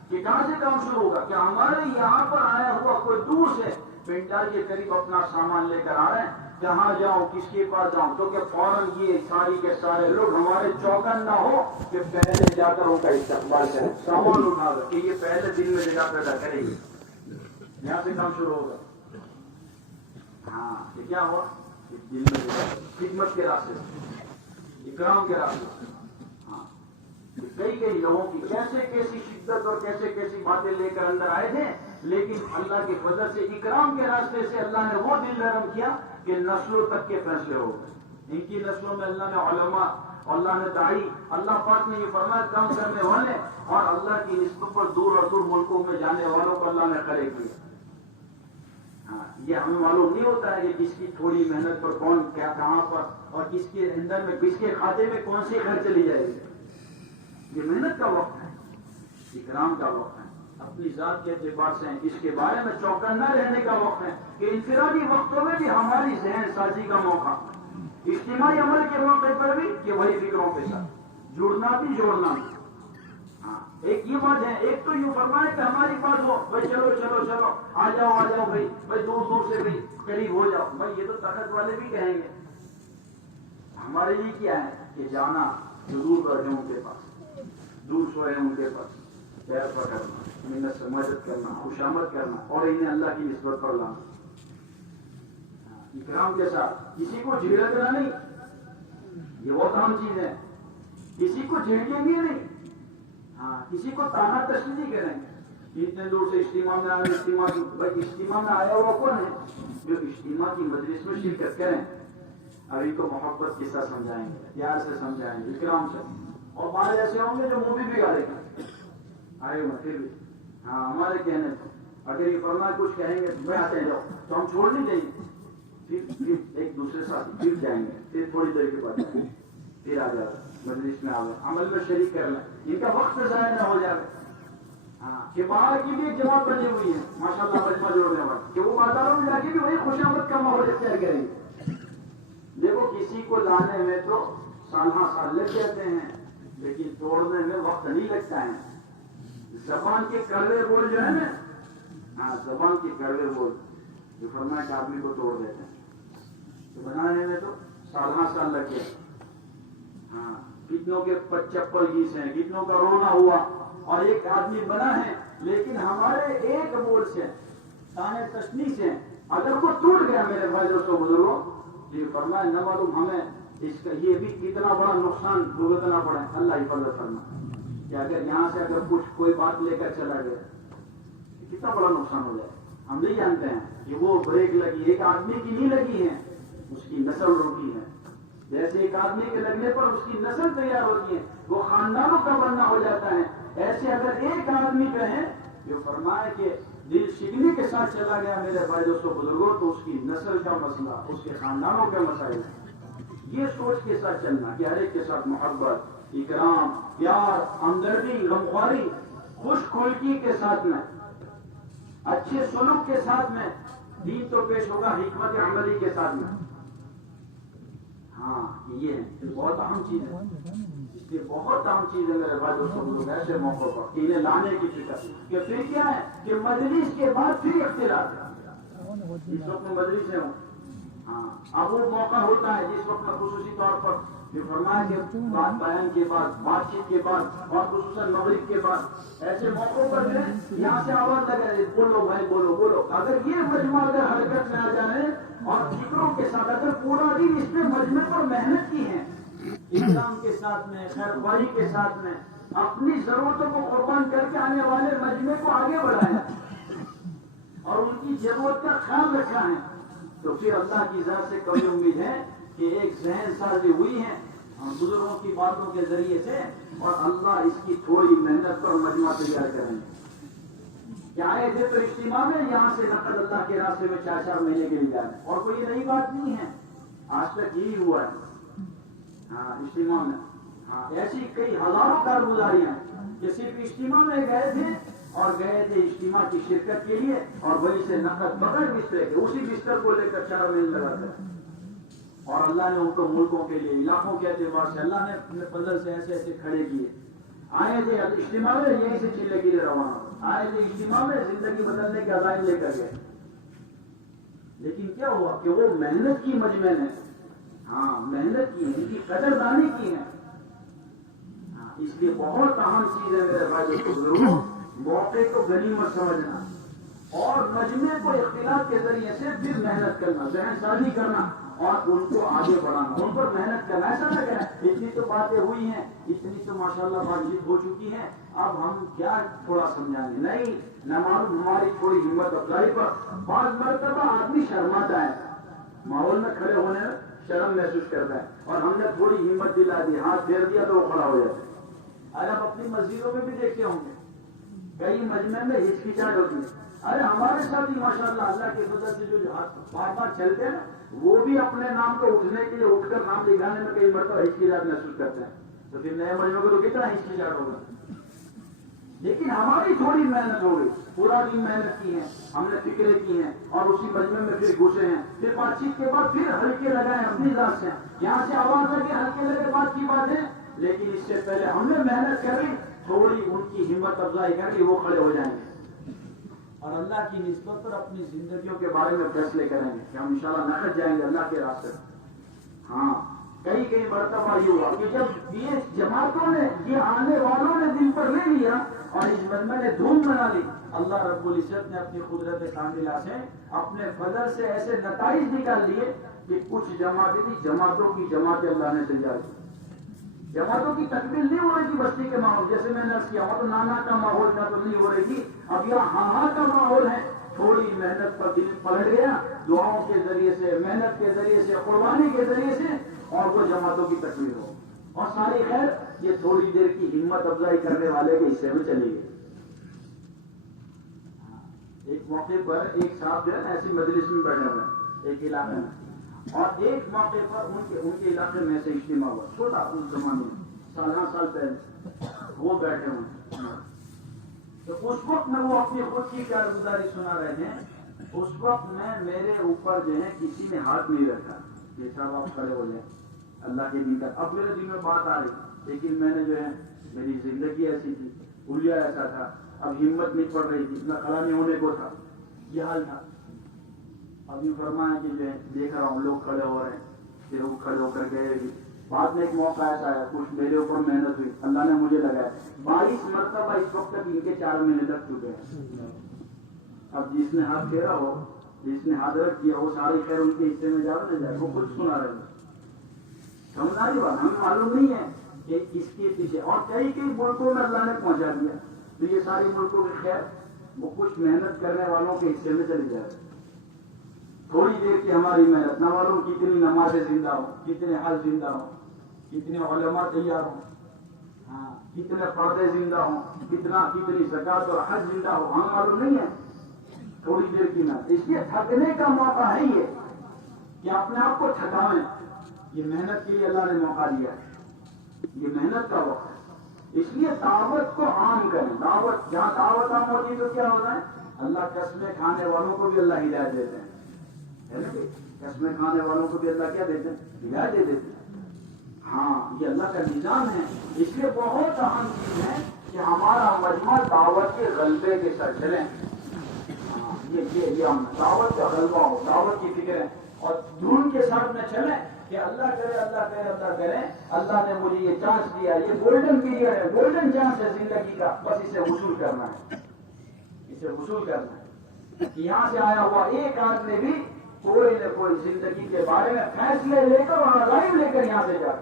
کہ کہاں سے کام شروع ہوگا۔ کہ ہمارے یہاں پر آیا ہوا کوئی دور سے پنڈال کے قریب اپنا سامان لے کر آ رہے ہیں، کہاں جاؤں، کس کے پاس جاؤں، تو کہ فوراً یہ ساری کے سارے لوگ ہمارے چوکن نہ ہو کہ پہلے جا کر ان کا استقبال کریں، سامان اٹھا کر کہ یہ پہلے دن میں جگہ پیدا کرے گی، یہاں سے کام شروع ہوگا۔ ہاں، یہ کیا ہوا؟ دل میں خدمت کے راستے سے، اکرام کے راستے سے۔ ہاں، کئی لوگوں کی کیسی شدت اور کیسی باتیں لے کر اندر آئے تھے، لیکن اللہ کی فضل سے اکرام کے راستے سے اللہ نے وہ دل نرم کیا کہ نسلوں تک کے فیصلے ہو گئے۔ ان کی نسلوں میں اللہ نے علماء، اللہ نے داعی، اللہ پاک نے یہ فرمایا کام کرنے والے، اور اللہ کی نسبت پر دور اور دور ملکوں میں جانے والوں کو اللہ نے کھڑے کیے۔ ہاں، یہ ہمیں معلوم نہیں ہوتا ہے کہ کس کی تھوڑی محنت پر کون کیا کہاں پر، اور کس کے اندر میں کس کے کھاتے میں کون سی خیر چلی جائے گی۔ یہ محنت کا وقت ہے، اکرام کا وقت ہے، اپنی ذات کے اعتبار سے اس کے بارے میں چوکنا رہنے کا وقت ہے کہ انفرادی وقتوں میں بھی ہماری ذہن سازی کا موقع، اجتماعی عمل کے موقع پر بھی کہ وہی فکروں کے ساتھ جڑنا بھی جوڑنا بھی۔ ہاں، ایک یہ بات ہے، ایک تو یوں فرمایا کہ ہماری بات ہو بھائی چلو چلو چلو آ جاؤ بھائی دور دور سے بھائی قریب ہو جاؤ، بھائی یہ تو طاقت والے بھی کہیں گے۔ ہمارے لیے کیا ہے کہ جانا جو دور بیٹھے ان کے پاس، دور سوئے ان کے پاس، پیر پکڑنا، منت سے مدد کرنا، خوشامد کرنا، اور انہیں اللہ کی نسبت پر لانا اکرام کے ساتھ۔ کسی کو جھڑکنا نہیں، یہ بہت اہم چیز ہے، کسی کو جھڑکیں گے نہیں، ہاں، کسی کو تانا تشنی نہیں کریں گے۔ اتنے دور سے اجتماع میں آئے، اجتماع میں آیا ہوا کون ہے؟ جو اجتماع کی مجلس میں شرکت کریں، ابھی کو محبت کے ساتھ سمجھائیں گے، پیار سے سمجھائیں گے، اکرام سے۔ اور بعض ایسے ہوں گے جو منہ بھی بگاڑے گا، آئے ہوئے پھر بھی ہاں ہمارے کہنے تو اگر یہ فرمائے کچھ کہیں گے میں آتے جاؤ تو ہم چھوڑ نہیں دیں گے، پھر ایک دوسرے ساتھ پھر جائیں گے، پھر تھوڑی دیر کے بعد جائیں گے، پھر آ جائے مجلس میں آ گئے، عمل میں شریک کر لیں، ان کا وقت ضائع نہ ہو جائے۔ ہاں، کہ باہر کی بھی ایک جماعت بنی ہوئی ہے ماشاءاللہ مجمع جوڑنے والی، کہ وہ بازاروں میں جا کے بھی وہی خوشامد کا ماحول اختیار کریں گے۔ دیکھو کسی کو لانے میں تو سالہ سال لگ جاتے ہیں، لیکن توڑنے میں وقت نہیں لگتا ہے۔ زبان کے کڑوے بول جو ہے نا، ہاں زبان کے کڑوے بول جو فرمایا کہ آدمی کو توڑ دیتے ہیں، تو بنانے میں تو سالہ سال لگ گئے۔ ہاں، کتنوں کے چپل گھیس ہیں، کتنوں کا رونا ہوا، اور ایک آدمی بنا ہے، لیکن ہمارے ایک بول سے، تانے تشنی سے اگر وہ ٹوٹ گیا میرے بھائی دوستوں بزرگوں، یہ فرمائے نہ معلوم ہمیں اس کا یہ بھی کتنا بڑا نقصان بھگتنا پڑے۔ اللہ حفاظت فرمائے کہ اگر یہاں سے اگر کوئی بات لے کر چلا گیا کتنا بڑا نقصان ہو جائے۔ ہم نہیں جانتے ہیں کہ وہ بریک لگی ایک آدمی کی نہیں لگی ہے، اس کی نسل روکی ہے۔ جیسے ایک آدمی کے لگنے پر اس کی نسل تیار ہوتی ہے، وہ خاندانوں کا بننا ہو جاتا ہے۔ ایسے اگر ایک آدمی پہ ہے جو فرمائے کہ دل شکنی کے ساتھ چلا گیا میرے بھائی دوستوں بزرگوں، تو اس کی نسل کا مسئلہ، اس کے خاندانوں کے مسائل ہیں۔ یہ سوچ کے ساتھ چلنا کہ ہر ایک کے ساتھ محبت، اکرام، پیار، ہمدردی، غمخواری، خوش خلقی کے ساتھ میں، اچھے سلوک کے ساتھ میں دین تو پیش ہوگا، حکمت عملی کے ساتھ میں۔ ہاں یہ ہے بہت اہم چیز ہے، اس لیے بہت اہم چیز ہے میرے بھائی دوستوں لوگ ایسے موقع پر انہیں لانے کی فکر کہ پھر کیا ہے کہ مجلس کے بعد پھر اختلاف ہے۔ جس وقت میں مجلس سے ہوں، ہاں اب وہ موقع ہوتا ہے جس وقت میں خصوصی طور پر جو فرمایا کہ بات بیان کے بعد، بات چیت کے بعد، اور خصوصاً مغرب کے بعد ایسے موقعوں پر جو ہے یہاں سے آواز لگے بولو بھائی بولو بولو۔ اگر یہ مجمع اگر حرکت میں آ جائے اور فکروں کے ساتھ اگر پورا دن اس میں مجمع پر محنت کی ہے، اسلام کے ساتھ میں، خیر خواہی کے ساتھ میں، اپنی ضرورتوں کو قربان کر کے آنے والے مجمع کو آگے بڑھایا اور ان کی ضرورت کا خیال رکھا ہے، تو پھر اللہ کی ذات سے کبھی امید ہے کہ ایک ذہن سازی ہوئی ہے بزرگوں کی باتوں کے ذریعے سے، اور اللہ اس کی تھوڑی محنت پر مجمع تیار کریں گے۔ آئے تھے تو اجتماع میں یہاں سے نقد اللہ کے راستے میں 4 مہینے کے لیے جانا، اور کوئی یہ نئی بات نہیں ہے، آج تک یہی ہوا ہے۔ ہاں اجتماع میں، ہاں ایسی کئی ہزاروں کارگزاریاں کہ صرف اجتماع میں گئے تھے اور گئے تھے اجتماع کی شرکت کے لیے، اور وہیں سے نقد بغیر بستر کے اسی بستر کو لے کر 4 مہینے لگا کر، اور اللہ نے ان کو ملکوں کے لیے، علاقوں کے اعتبار سے اللہ نے اپنے فضل سے ایسے ایسے کھڑے کیے۔ آئے تھے اجتماع میں یہیں سے چلے کے لیے روانہ ہوئے، آئے تھے اجتماع میں زندگی بدلنے کے عزائم لے کر گئے، لیکن کیا ہوا کہ وہ محنت کی مجمع نے، ہاں محنت کی ہے، ان کی قدردانی کی ہے۔ ہاں اس لیے بہت اہم چیز ہے میرے بھائی بزرگوں، موقع کو غنیمت سمجھنا اور مجمع کو اختلاف کے ذریعے سے پھر محنت کرنا، ذہن سازی کرنا اور ان کو آگے بڑھانا، ان پر محنت کرنا۔ ایسا نہ کریں اتنی تو باتیں ہوئی ہیں، اتنی تو ماشاءاللہ بات چیت ہو چکی ہے، اب ہم کیا تھوڑا سمجھائیں گے، نہیں، نہ معلوم ہماری تھوڑی ہمت افزائی پر بعض مرتبہ آدمی شرماتا ہے، ماحول میں کھڑے ہونے میں شرم محسوس کرتا ہے، اور ہم نے تھوڑی ہمت دلا دی، ہاتھ پھیر دیا تو وہ کھڑا ہو جاتا ہے۔ ارے آپ اپنی مسجدوں میں بھی دیکھتے ہوں گے کئی مجمع میں ہچکچاہٹ ہوتی ہے، ارے ہمارے ساتھ ہی ماشاءاللہ اللہ کے فضل سے جو ہاتھ بار بار چلتے ہیں نا، وہ بھی اپنے نام کو اٹھنے کے لیے اٹھ کر نام لکھانے میں کئی مرتبہ ہچکچاہٹ محسوس کرتے ہیں، تو پھر نئے مجمع کو تو کتنا ہچکچاہٹ ہوگا۔ لیکن ہماری تھوڑی محنت ہو گئی، پورا دن محنت کی ہے، ہم نے فکریں کی ہیں، اور اسی مجمع میں پھر گھسے ہیں، پھر بات چیت کے بعد پھر ہلکے لگائے اپنی ذات سے، یہاں سے آواز لگے ہلکے لگے بات کی بات ہے، لیکن اس سے پہلے ہم نے محنت کری، تھوڑی ان کی ہمت افزائی کر کے وہ کھڑے ہو جائیں گے اور اللہ کی نسبت پر اپنی زندگیوں کے بارے میں فیصلے کریں گے کہ ہم انشاءاللہ نکل جائیں گے اللہ کے راستے۔ ہاں کئی مرتبہ یہ ہوا کہ جب یہ جماعتوں نے، یہ آنے والوں نے دل پر لے لیا اور اس مجمع نے دھوم بنا لی، اللہ رب العزت نے اپنی قدرت کاملہ سے اپنے فضل سے ایسے نتائج نکال لیے کہ کچھ جماعتیں تھی، جماعتوں کی جماعتیں اللہ نے تیار کی۔ جماعتوں کی تکمیل نہیں ہو رہی تھی بستی کے ماحول، جیسے میں نے عرض کیا وہاں تو نانا کا ماحول تھا تو نہیں ہو رہی تھی، اب یہاں ہاں کا ماحول ہے، تھوڑی محنت پر دل پلٹ گیا، دعاؤں کے ذریعے سے، محنت کے ذریعے سے، قربانی کے ذریعے سے، اور وہ جماعتوں کی تکمیل ہو، اور ساری خیر یہ تھوڑی دیر کی ہمت افزائی کرنے والے کے حصے میں چلی گئی۔ ایک موقع پر ایک صاحب جو ہے ایسی مجلس میں بیٹھے ہوئے ایک علاقے میں، اور ایک موقع پر ان کے علاقے میں سے اجتماع ہوا، چھوٹا اس زمانے میں سال پہلے وہ بیٹھے ہوئے، تو اس وقت میں وہ اپنی خود کی کارگزاری سنا رہے ہیں، اس وقت میں میرے اوپر جو ہے کسی نے ہاتھ نہیں رکھا کہ صاحب آپ کھڑے ہو جائیں اللہ کے دین کا۔ اب میرے دل میں بات آ رہی، لیکن میں نے جو ہے میری زندگی ایسی تھی، حلیہ ایسا تھا، اب ہمت نہیں پڑ رہی تھی، اتنا کھڑا نہیں ہونے کو تھا، یہ حال تھا۔ اب یوں فرمایا کہ جو ہے دیکھ رہا ہوں لوگ کھڑے ہو رہے ہیں، پھر وہ کھڑے ہو کر گئے بھی، بعد میں ایک موقع ایسا آیا، کچھ میرے اوپر محنت ہوئی، اللہ نے مجھے لگایا 22 مرتبہ اس وقت تک ان کے 4 مہینے لگ چکے ہیں۔ اب جس نے ہاتھ پھیرا ہو، جس نے ہاتھ رکھ کیا، وہ ساری خیر ان کے حصے میں جا نہ جائے، وہ کچھ سنا رہے ہیں۔ سمجھا رہی بات، ہمیں معلوم نہیں ہے کہ اس کے پیچھے، اور کئی ملکوں میں اللہ نے پہنچا دیا، تو یہ ساری ملکوں کی خیر وہ کچھ محنت کرنے والوں کے حصے میں چلی جائے، تھوڑی دیر کی ہماری محنت، نہ معلوم کتنی نمازیں زندہ ہوں، کتنے حج زندہ ہوں، کتنے علماء تیار ہوں، ہاں کتنے پردے زندہ ہوں، کتنی زکات اور حج زندہ ہو، ہم معلوم نہیں ہے. تھوڑی دیر کی محنت، اس لیے تھکنے کا موقع ہے یہ کہ اپنے آپ کو تھکاویں. یہ محنت کے لیے اللہ نے موقع دیا ہے، یہ محنت کا وقت ہے. اس لیے دعوت کو عام کریں. دعوت جہاں دعوت عام ہوتی ہے تو کیا ہوتا ہے؟ اللہ قسمیں کھانے والوں کو بھی اللہ ہدایت دیتے ہیں. قسمیں کھانے والوں کو بھی اللہ کیا دیتے ہیں؟ ہدایت دے دیتے ہیں. ہاں، یہ اللہ کا نظام ہے. اس لیے بہت اہم چیز ہے کہ ہمارا مجمع دعوت کے غلبے کے ساتھ چلیں. یہ ہم دعوت کا غلبہ ہو، دعوت کی فکر ہے اور دھن کے ساتھ میں چلیں کہ اللہ کرے اللہ کرے اللہ کرے. اللہ نے مجھے یہ چانس دیا، یہ گولڈن پیریڈ ہے، گولڈن چانس ہے زندگی کا، بس اسے وصول کرنا ہے. اسے وصول کرنا ہے. یہاں سے آیا ہوا ایک آدمی بھی کوئی نہ کوئی زندگی کے بارے میں فیصلے لے کر اور عزائم لے کر یہاں سے جائے.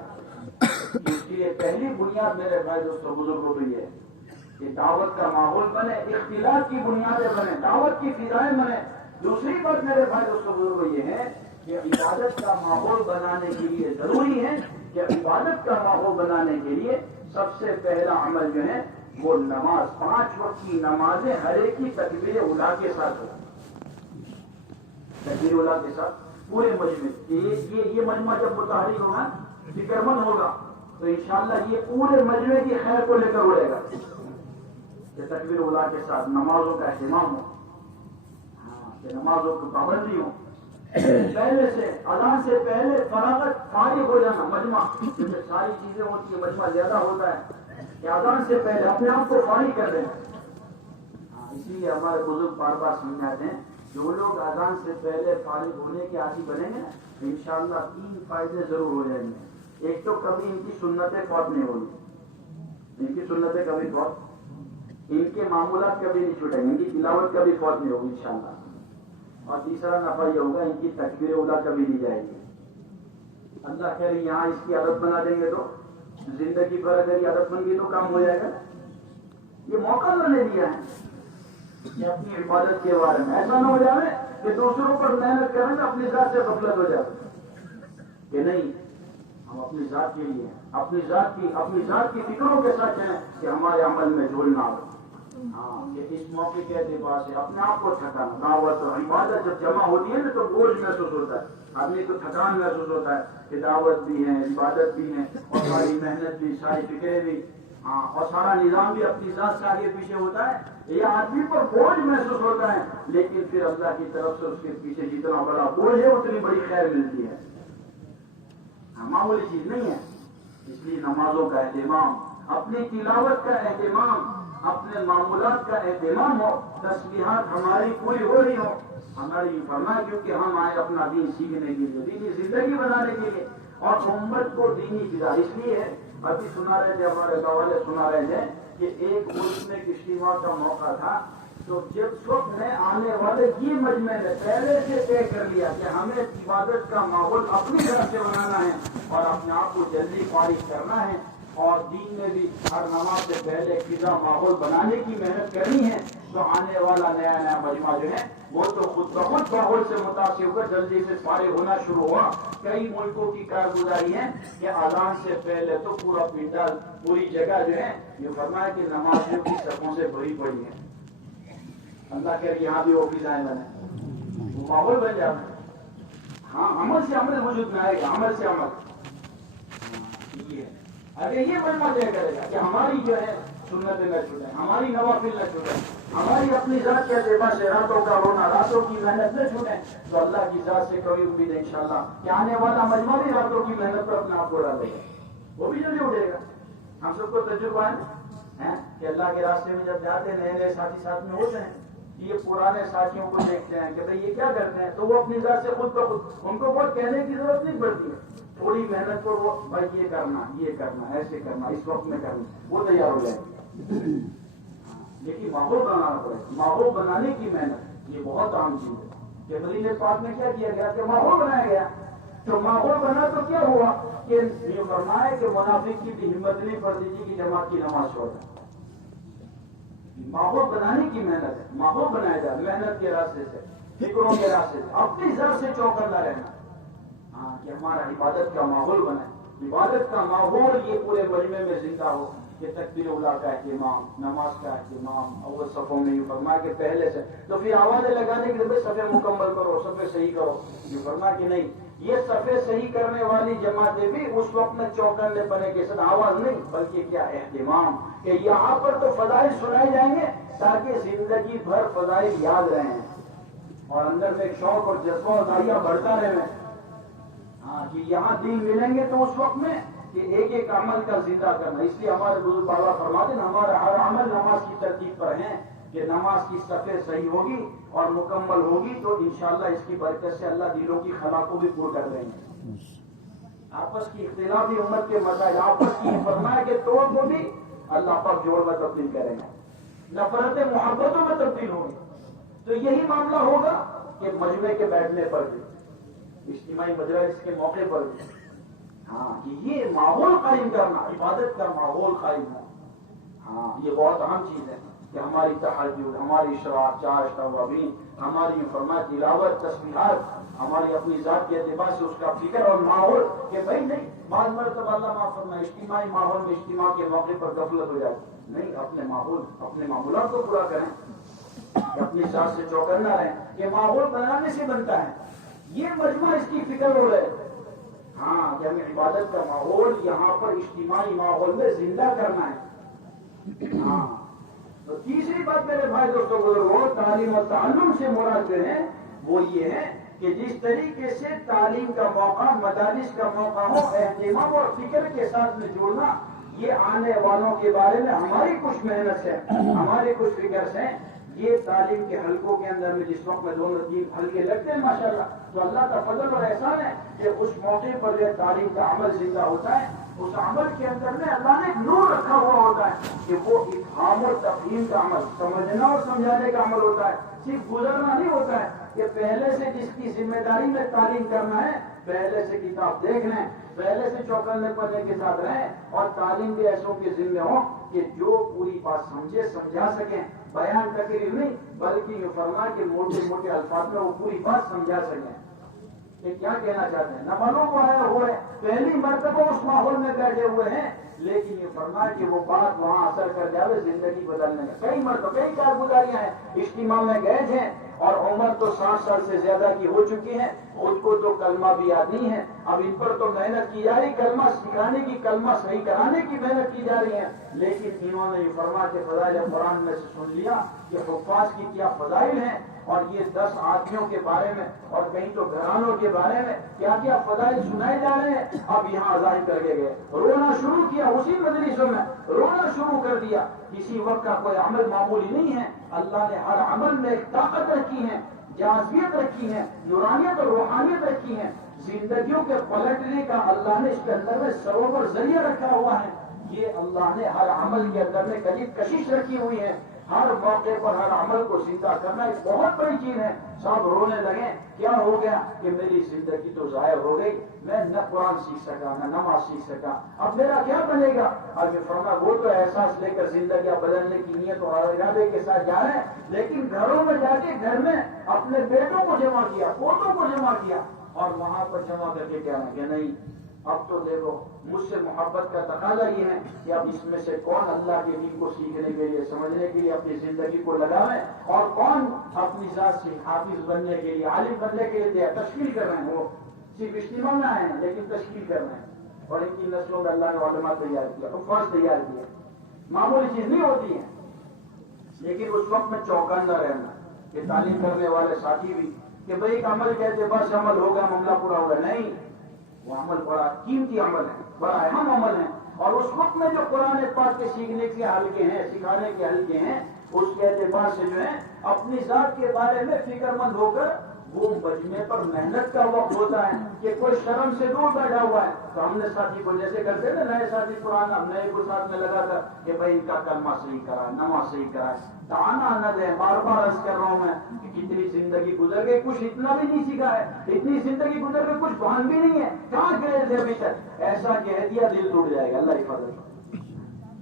اس کی پہلی بنیاد میرے بھائی دوستوں بزرگوں پہ یہ ہے کہ دعوت کا ماحول بنے، اختلاف کی بنیادیں بنے، دعوت کی فضائیں بنے. دوسری بات میرے بھائی دوستوں بزرگوں یہ ہے کہ عبادت کا ماحول بنانے کے لیے ضروری ہے کہ عبادت کا ماحول بنانے کے لیے سب سے پہلا عمل جو ہے وہ نماز. 5 وقت کی نمازیں ہر ایک کی تکبیر اولیٰ کے ساتھ ہو. تکبیر اولیٰ کے ساتھ پورے مجمع. یہ مجمع جب متحرک ہوگا، فکر مند ہوگا، تو انشاءاللہ یہ پورے مجمع کی خیر کو لے کر اڑے گا. کہ تکبیر اولیٰ کے ساتھ نمازوں کا اہتمام ہو، کہ نمازوں کی پابندی ہو. پہلے سے اذان سے پہلے فارغ ہو جانا مجمع، کیونکہ ساری چیزیں ہوتی ہیں، مجمع زیادہ ہوتا ہے کہ اذان سے پہلے اپنے آپ کو فارغ کر دیں. اسی لیے ہمارے بزرگ بار بار سمجھاتے ہیں جو لوگ اذان سے پہلے فارغ ہونے کے عادی بنیں گے نا، انشاءاللہ 3 فائدے ضرور ہو جائیں گے. ایک تو کبھی ان کی سنتیں فوت نہیں ہوگی، ان کی سنتیں کبھی فوت، ان کے معمولات کبھی نہیں چھوٹیں گے، ان کی تلاوت کبھی فوت نہیں ہوگی انشاءاللہ. اور تیسرا نفع یہ ہوگا ان کی تکبیر اولیٰ کبھی نہیں جائے گی. اللہ خیر یہاں اس کی عادت بنا دیں گے تو زندگی بھر اگر یہ عادت بن گئی تو کام ہو جائے گا. یہ موقع اللہ نے دیا ہے کہ اپنی عبادت کے بارے میں ایسا نہ ہو جائے کہ دوسروں پر محنت کریں تو اپنی ذات سے غفلت ہو جائے کہ نہیں، ہم اپنی ذات کے لیے اپنی ذات کی فکروں کے ساتھ چلیں کہ ہمارے عمل میں جھول نہ ہو. ہاں، کہ اس موقع کے اعتبار سے اپنے آپ کو تھکانا. دعوت اور عبادت جب جمع ہوتی ہے نا تو بوجھ محسوس ہوتا ہے، آدمی کو تھکان محسوس ہوتا ہے کہ دعوت بھی ہے، عبادت بھی ہے، اور ساری محنت بھی، ساری فکریں بھی، ہاں، اور سارا نظام بھی اپنی ذات سے آگے پیچھے ہوتا ہے. یہ آدمی پر بوجھ محسوس ہوتا ہے، لیکن پھر اللہ کی طرف سے اس کے پیچھے جتنا بڑا بوجھ ہے اتنی بڑی خیر ملتی ہے. معمولی چیز نہیں ہے. اس لیے نمازوں کا اہتمام، اپنی تلاوت کا اہتمام، اپنے معمولات کا اہتمام ہو، تسبیحات ہماری پوری ہو رہی ہو. ہماری فرمایا کیونکہ ہم آئے اپنا دین سیکھنے کے لیے، دینی زندگی بنانے کے لیے، اور امت کو دینی فضا. اس لیے ابھی سنا رہے تھے، ہمارے گوالے سنا رہے تھے کہ ایک ملک میں اجتماع کا موقع تھا، تو جب وقت میں آنے والے یہ مجمع نے پہلے سے طے کر لیا کہ ہمیں عبادت کا ماحول اپنی طرف سے بنانا ہے اور اپنے آپ کو جلدی فارغ کرنا ہے، اور دین میں بھی ہر نماز سے پہلے فضا ماحول بنانے کی محنت کرنی ہے. تو آنے والا نیا مجمع جو ہے وہ تو خود بخود ماحول سے متاثر ہو کر جلدی سے فارغ ہونا شروع ہوا. کئی ملکوں کی کارگزاری ہے کہ اذان سے پہلے تو پورا پنڈال، پوری جگہ جو ہے یہ فرمایا کہ نمازیوں کی صفوں سے بھری پڑی ہے. اللہ کہہ رہی یہاں بھی وہ فضائیں بنے، وہ ماحول بن جاتا ہے. ہاں، عمل سے عمل وجود میں آئے گا، عمل سے عمل. یہ اگر یہ مجمع طے کرے گا کہ ہماری جو ہے سنتیں نہ چھوٹیں، ہماری نوافل نہ چھوٹیں، ہماری اپنی ذات کے اعتبار سے راتوں کا رونا، راتوں کی محنت نہ چھوٹیں، تو اللہ کی ذات سے کبھی امید ہے انشاءاللہ کہ آنے والا مجمع بھی راتوں کی محنت پر اپنا آپ کو ڈالے گا، وہ بھی جلدی اٹھے گا. ہم سب کو تجربہ ہے کہ اللہ کے راستے میں جب جاتے ہیں نئے ساتھی ساتھ میں ہوتے ہیں، یہ پرانے ساتھیوں کو دیکھتے ہیں کہ بھئی یہ کیا کرتے ہیں، تو وہ اپنی ذات سے خود بخود، ان کو بہت کہنے کی ضرورت نہیں پڑتی ہے، تھوڑی محنت کو وہ بھائی یہ کرنا ایسے کرنا، اس وقت میں کرنا، وہ تیار ہو جائے گا. لیکن ماحول بنانا پڑے گا. ماحول بنانے کی محنت یہ بہت عام چیز ہے کہ مدینہ پاک میں کیا کیا گیا کہ ماحول بنایا گیا. تو ماحول بنا تو کیا ہوا کہ یہ فرمایا کہ منافق کی بھی ہمت نہیں پڑتی تھی کہ جماعت کی نماز چھوڑ دیں. ماحول بنانے کی محنت ہے، ماحول بنایا جائے محنت کے راستے سے، فکروں کے راستے سے، اپنی ذات سے چوکنا رہنا. ہاں، کہ ہمارا عبادت کا ماحول بنے، عبادت کا ماحول یہ پورے مجمع میں زندہ ہو. کہ تکبیر اولیٰ کا اہتمام، نماز کا اہتمام، اول صفوں میں یوں فرمایا کہ پہلے سے، تو پھر آوازیں لگانے کے لیے صفے مکمل کرو، صفے صحیح کرو، یوں فرمایا کہ نہیں، یہ صفے صحیح کرنے والی جماعتیں بھی اس وقت میں چوکنے پنے کے ساتھ آواز نہیں بلکہ کیا اہتمام، کہ یہاں پر تو فضائل سنائے جائیں گے تاکہ زندگی بھر فضائل یاد رہیں اور اندر سے ایک شوق اور جذبہ اور داعیہ بڑھتا رہے. ہاں کہ یہاں دین ملیں گے تو اس وقت میں کہ ایک ایک عمل کا زندہ کرنا. اس لیے ہمارے بزرگ بابا فرماتے ہیں ہمارا ہر عمل نماز کی ترتیب پر ہے کہ نماز کی صفیں صحیح ہوگی اور مکمل ہوگی تو انشاءاللہ اس کی برکت سے اللہ دلوں کی خلا کو بھی پور کر دیں گے. آپس کی اختلافی امت کے مسائل آپس کی فرمایا کے توڑ کو بھی اللہ پاک جوڑ میں تبدیل کریں گے, نفرتیں محبتوں میں تبدیل ہوں گی. تو یہی معاملہ ہوگا کہ مجمع کے بیٹھنے پر بھی, اجتماعی مجلس کے موقع پر بھی, ہاں کہ یہ ماحول قائم کرنا, عبادت کا ماحول قائم ہو. ہاں یہ بہت اہم چیز ہے کہ ہماری تہجد, ہماری اشراق, چاشت, توابین, ہماری فرمایا تلاوت, تسبیحات, ہماری اپنی ذات کے اعتبار سے اس کا فکر اور ماحول کہ بھائی نہیں بعض مرتبہ اللہ معاف فرمائے اجتماعی ماحول میں اجتماع کے موقع پر غفلت ہو جاتی. نہیں, اپنے ماحول اپنے معمولات کو پورا کریں, اپنی ذات سے چوکنا رہیں کہ ماحول بنانے سے بنتا ہے. یہ مجمع اس کی فکر ہو رہے ہاں کہ ہمیں عبادت کا ماحول یہاں پر اجتماعی ماحول میں زندہ کرنا ہے. ہاں تو تیسری بات میرے بھائی دوستوں بزرگوں, تعلیم و تعلم سے مراد جو ہے وہ یہ ہے کہ جس طریقے سے تعلیم کا موقع, مدارس کا موقع ہو, اہتمام اور فکر کے ساتھ میں جوڑنا, یہ آنے والوں کے بارے میں ہماری کچھ محنت ہے, ہماری کچھ فکر سے. یہ تعلیم کے حلقوں کے اندر میں جس وقت میں 2-3 حلقے لگتے ہیں ماشاءاللہ, تو اللہ کا فضل اور احسان ہے کہ اس موقع پر جو تعلیم کا عمل زندہ ہوتا ہے. اس عمل کے اندر میں اللہ نے ایک نور رکھا ہوا ہوتا ہے کہ وہ افہام اور تفہیم کا عمل, سمجھنا اور سمجھانے کا عمل ہوتا ہے. صرف گزرنا نہیں ہوتا ہے کہ پہلے سے جس کی ذمہ داری میں تعلیم کرنا ہے پہلے سے کتاب دیکھ لیں, پہلے سے چوکنے پڑنے کے ساتھ رہیں اور تعلیم کے ایسوں کے ذمے ہوں کہ جو پوری بات سمجھے, سمجھا سکیں. بیان تقریر نہیں بلکہ یہ فرما کہ موٹے موٹے الفاظ میں وہ پوری بات سمجھا سکیں کہ کیا کہنا چاہتے ہیں. نمانوں کو آیا ہوئے پہلی مرتبہ اس ماحول میں بیٹھے ہوئے ہیں, لیکن یہ فرما کہ وہ بات وہاں اثر کر جائے, زندگی بدلنے میں. کئی مرتبہ کئی کارگزاریاں ہیں, اجتماع میں گئے تھے اور عمر تو 60 سال سے زیادہ کی ہو چکی ہے, خود کو تو کلمہ بھی یاد نہیں ہے. اب ان پر تو محنت کی جا رہی, کلمہ سکھانے کی, کلمہ صحیح کرانے کی محنت کی جا رہی ہے. لیکن انہوں نے یہ فرما کے فضائل قرآن میں سے سن لیا کہ حفاظ کی کیا فضائل ہیں, اور یہ 10 آدمیوں کے بارے میں اور کہیں تو گھرانوں کے بارے میں کیا کیا فضائل سنائے جا رہے ہیں. اب یہاں ظاہر کر کے گئے, رونا شروع کیا, اسی مجلسوں میں رونا شروع کر دیا. کسی وقت کا کوئی عمل معمولی نہیں ہے. اللہ نے ہر عمل میں ایک طاقت رکھی ہے, جاذبیت رکھی ہے, نورانیت اور روحانیت رکھی ہے. زندگیوں کے پلٹنے کا اللہ نے اس کے اندر میں سبب اور ذریعہ رکھا ہوا ہے. یہ اللہ نے ہر عمل کے اندر میں کشش رکھی ہوئی ہے. ہر موقع پر ہر عمل کو زندہ کرنا ایک بہت بڑی چیز ہے. سب رونے لگے, کیا ہو گیا کہ میری زندگی تو ضائع ہو گئی, میں نہ قرآن سیکھ سکا, نہ نماز سیکھ سکا, اب میرا کیا بنے گا. اب یہ فرما وہ تو احساس لے کر زندگیاں بدلنے کی نیت اور ارادے کے ساتھ جا رہے ہیں, لیکن گھروں میں جا کے گھر میں اپنے بیٹوں کو جمع کیا, پوتوں کو جمع کیا, اور وہاں پر جمع کر کے کہنا کہ نہیں اب تو دیکھو مجھ سے محبت کا تقاضا یہ ہے کہ اب اس میں سے کون اللہ کے دین کو سیکھنے کے لیے, سمجھنے کے لیے اپنی زندگی کو لگاوے, اور کون اپنی ذات سے حافظ بننے کے لیے, عالم بننے کے لیے تشکیل کر رہے ہیں. وہ صرف اجتماع میں آئے ہیں لیکن تشکیل کر رہے ہیں, اور ان کی نسلوں میں اللہ نے علماء تیار کیا, حفاظ تیار کیا. معمولی چیز نہیں ہوتی ہے, لیکن اس وقت میں چوکندہ رہنا کہ تعلیم کرنے والے ساتھی بھی کہ بھائی ایک عمل کہتے بس عمل ہوگا, معاملہ پورا ہوگا. نہیں, وہ عمل بڑا قیمتی عمل ہے, بڑا اہم عمل ہے. اور اس وقت میں جو قرآن پاک کے سیکھنے کے حلقے ہیں, سکھانے کے حلقے ہیں, اس کے اعتبار سے جو ہے اپنی ذات کے بارے میں فکر مند ہو کر وہ مجمع پر محنت کا وقت ہوتا ہے کہ کوئی شرم سے دور بیٹھا ہوا ہے تو ہم نے ساتھی کو جیسے کرتے نا, نئے ساتھی پرانا نئے کو ساتھ میں لگا کر کہ بھائی ان کا کلمہ صحیح کرا, نماز صحیح کرائے, تانا نہ دیں. بار بار عرض کر رہا ہوں میں کہ کتنی زندگی گزر گئی, کچھ اتنا بھی نہیں سیکھا ہے, اتنی زندگی گزر گئی کچھ بھان بھی نہیں ہے, کہاں گئے تھے ابھی تک. ایسا کہہ دیا دل ٹوٹ جائے گا. اللہ حفاظت,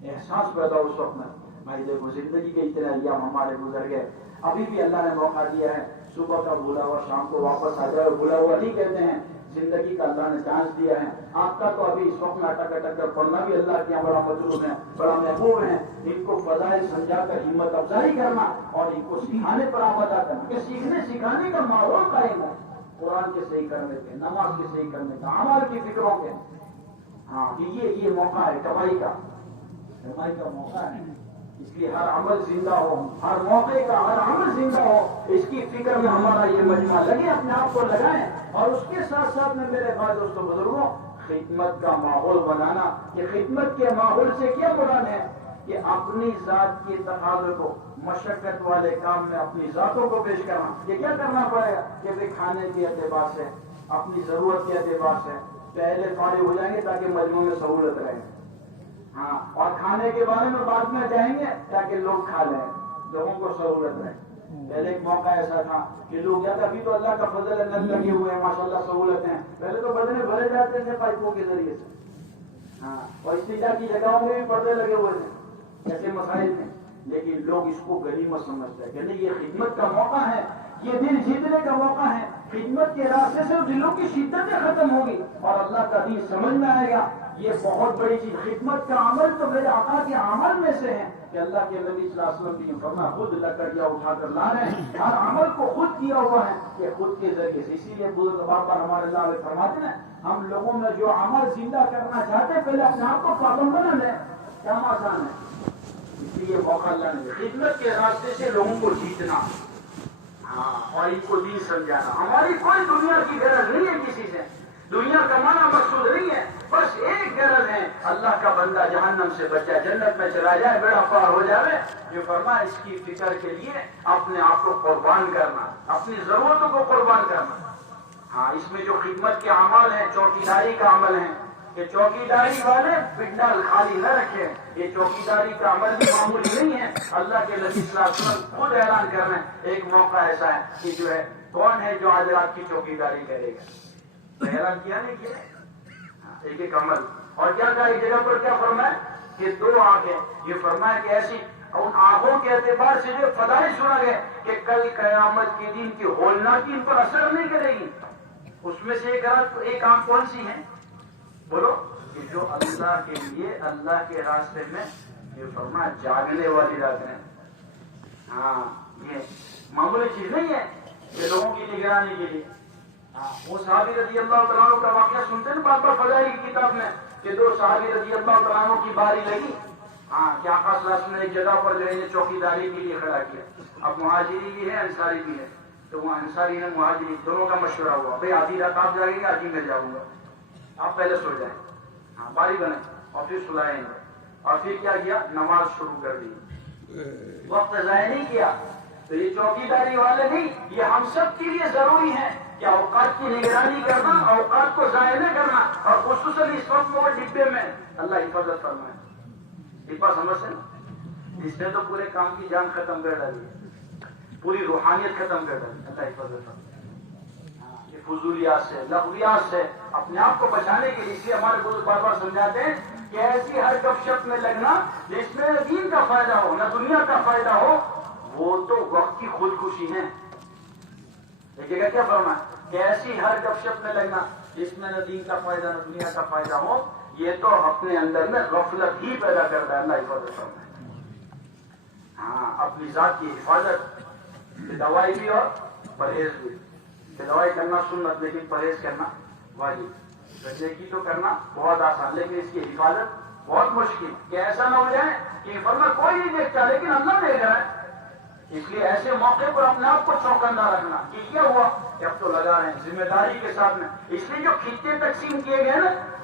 احساس پیدا اس وقت میں بھائی دیکھو زندگی کے اتنے ایام ہمارے گزر گئے, ابھی بھی اللہ نے موقع دیا ہے, صبح کا بھولا ہوا شام کو واپس آ جائے. اور بھولا ہوا نہیں کہتے ہیں زندگی کا اللہ نے چانس دیا ہے. آپ کا تو ابھی اس وقت میں اٹک اٹک کر پڑھنا بھی اللہ کے یہاں بڑا مطلوب ہے, بڑا محبوب ہے. ان کو فضائل سمجھا کر ہمت افزائی کرنا اور ان کو سکھانے پر آمادہ کرنا کہ سیکھنے سکھانے کا ماحول قائم ہو, قرآن کے صحیح کرنے کے, نماز کے صحیح کرنے کا, اعمال کی فکروں کے. ہاں یہ موقع ہے کمائی کا موقع ہے. اس لیے ہر عمل زندہ ہو, ہر موقع کا ہر عمل زندہ ہو. اس کی فکر میں ہمارا یہ مجمع لگے, اپنے آپ کو لگائیں. اور اس کے ساتھ ساتھ میں میرے بھائی دوستوں بزرگوں, خدمت کا ماحول بنانا. کہ خدمت کے ماحول سے کیا مراد ہے کہ اپنی ذات کے تقاضے کو مشقت والے کام میں اپنی ذاتوں کو پیش کرنا. یہ کیا کرنا پڑے گا کہ بھائی کھانے کے اعتبار سے, اپنی ضرورت کے اعتبار سے پہلے فارغ ہو جائیں گے تاکہ مجموعے میں سہولت رہے. ہاں, اور کھانے کے بارے میں بعد میں جائیں گے تاکہ لوگ کھا لیں, لوگوں کو سہولت رہے. پہلے ایک موقع ایسا تھا کہ لوگ یا ابھی تو اللہ کا فضل ہے, نل لگے ہوئے ہیں ماشاءاللہ, سہولت ہیں. پہلے تو بدنے بھرے جاتے تھے پائپوں کے ذریعے سے. ہاں, اور استنجا کی جگہوں میں بھی پردے لگے ہوئے تھے, ایسے مسائل تھے. لیکن لوگ اس کو غنیمت سمجھتے ہیں کہ نہیں, یہ خدمت کا موقع ہے, یہ دل جیتنے کا موقع ہے. خدمت کے راستے سے دلوں کی شدتیں ختم ہوگی اور اللہ کا دین سمجھ میں آئے گا. یہ بہت بڑی چیز. خدمت کا عمل تو میرے آقا کے عمل میں سے ہے کہ اللہ کے نبی صلی اللہ علیہ وسلم نے فرمایا خود لکڑیاں اٹھا کر لا رہے ہیں. ہر عمل کو خود کیا ہوا ہے کہ خود کے ذریعے سے. اسی لیے بزرگ بابا ہمارے اللہ علیہ فرماتے ہیں, ہم لوگوں میں جو عمل زندہ کرنا چاہتے ہیں پہلے اپنے آپ کو پابند بنا لیں. کیا آسان ہے. اس لیے موقع اللہ نے خدمت کے راستے سے لوگوں کو جیتنا, ہاں, اور ان کو دین سمجھانا. ہماری کوئی دنیا کی غرض نہیں ہے کسی سے, دنیا کمانا مقصود نہیں ہے. بس ایک غرض ہے, اللہ کا بندہ جہنم سے بچا, جنت میں چلا جائے, بیڑا پار ہو جائے. جو فرمایا اس کی فکر کے لیے اپنے آپ کو قربان کرنا, اپنی ضرورتوں کو قربان کرنا. ہاں, اس میں جو خدمت کے اعمال ہیں, چوکیداری کا عمل ہے کہ چوکیداری والے پنڈال خالی نہ رکھیں. یہ چوکیداری کا عمل بھی معمولی نہیں ہے. اللہ کے نبی صلی اللہ علیہ وسلم خود اعلان کر رہے ہیں. ایک موقع ایسا ہے کہ جو ہے کون ہے جو آج رات کی چوکیداری کرے گا. اعلان کیا نہیں کیا, ایک ایک عمل. اور کیا کہا ایک جگہ پر, کیا فرمایا کہ 2 آنکھیں. یہ فرمایا کہ ایسی ان آنکھوں کے اعتبار سے جو فضائل سنا گئے کہ کل قیامت کے دن کی ہولناکی ان پر اثر نہیں کرے گی. اس میں سے ایک آنکھ کون سی ہے بولو, کہ جو اللہ کے لیے اللہ کے راستے میں یہ فرمایا جاگنے والی رات ہے. ہاں, یہ معمولی چیز نہیں ہے کہ لوگوں کی نگرانی کے لیے. وہ صحابی رضی اللہ تعالیٰ عنہ کا واقعہ سنتے ہیں بار بار فضائل کی کتاب میں کہ 2 صحابی رضی اللہ تعالیٰ عنہ کی باری لگی. ہاں, کہ آقا صلی اللہ علیہ وسلم نے ایک جگہ پر جو ہے چوکیداری کے لیے کھڑا کیا. اب مہاجری بھی ہے, انصاری بھی ہے. تو وہ انصاری نے مہاجری دونوں کا مشورہ ہوا, بھائی آدھی رات آپ جائیں گے, آدھی میں جاؤں گا, آپ پہلے سو جائیں. ہاں, باری بنے اور پھر سلائیں گے. اور پھر کیا کیا, نماز شروع کر دی, وقت ضائع نہیں کیا. تو یہ چوکیداری والے نہیں, یہ ہم سب کے لیے ضروری ہے کہ اوقات کی نگرانی کرنا, اوقات کو ضائع نہ کرنا. اور خصوصاً اس وقت وہ ڈبے میں اللہ حفاظت فرمائے. ڈبا سمجھتے نا, اس نے تو پورے کام کی جان ختم کر ڈالی ہے, پوری روحانیت ختم کر ڈالی. اللہ حفاظت فرمائے. یہ فضولیات سے, لغویات سے اپنے آپ کو بچانے کے لیے اس لیے ہمارے بزرگ بار بار سمجھاتے ہیں کہ ایسی ہر گپ شپ میں لگنا جس میں دین کا فائدہ ہو نہ دنیا کا فائدہ ہو, وہ تو وقت کی خودکشی ہے. دیکھیے گا کیا فرمایا کہ ایسی ہر گپ شپ میں لگنا جس میں نہ دین کا فائدہ نہ دنیا کا فائدہ ہو, یہ تو اپنے اندر میں غفلت ہی پیدا کرتا ہے. اللہ حفاظت فرمائے. ہاں, اپنی ذات کی حفاظت, دوائی بھی اور پرہیز بھی. دوائی کرنا سنت, لیکن پرہیز کرنا واجب. نیکی تو کرنا بہت آسان, لیکن اس کی حفاظت بہت مشکل. کہ ایسا نہ ہو جائے کہ فرما کوئی نہیں دیکھتا لیکن اللہ دیکھ رہا ہے. اس لیے ایسے موقع پر اپنے آپ کو چوکندہ رکھنا کہ کیا ہوا کہ اب تو لگا رہے ہیں ذمہ داری کے ساتھ میں. اس لیے جو خطے تقسیم کیے گئے نا,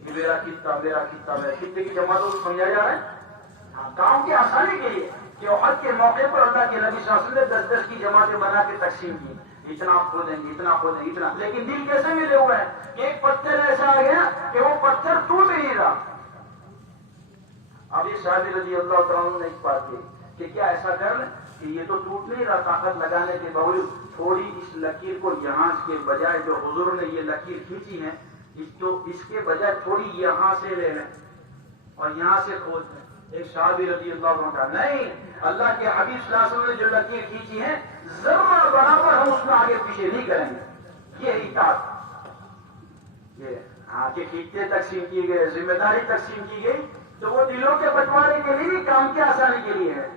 یہ میرا خطہ, میرا خطہ, میرا خطے کی جماعتوں کو سمجھا جا رہا ہے. ہاں, کام کی آسانی کے لیے کہ عہد کے موقع پر اللہ کے نبی صلی اللہ علیہ وسلم نے 10 کی جماعتیں بنا کے تقسیم کی. اتنا کھودیں گے, اتنا کھودیں گے, اتنا. لیکن دل کیسے ملے ہوئے ہیں کہ ایک پتھر ایسا آ گیا کہ وہ پتھر ٹوٹ نہیں رہا. اب یہ صحابی رضی اللہ تعالیٰ عنہ نے ایک بات کی کہ کیا ایسا کر لیں کہ یہ تو ٹوٹ نہیں رہا, طاقت لگانے کے باوجود تھوڑی اس لکیر کو یہاں کے بجائے جو حضور نے یہ لکیر کھینچی ہے, اس کے بجائے تھوڑی یہاں سے لے لیں اور یہاں سے کھود دیں. ایک صحابی رضی اللہ عنہ کا نہیں, اللہ کے حبیب صلی اللہ علیہ وسلم نے جو لکیر کھینچی ہے ذرہ برابر پیچھے نہیں کریں گے. یہ اطاعت، یہ ہاں کہ خطے تقسیم کی گئے، ذمہ داری تقسیم کی گئی، تو وہ دلوں کے بنٹوارے کے لیے، کام کی آسانی کے لیے ہے.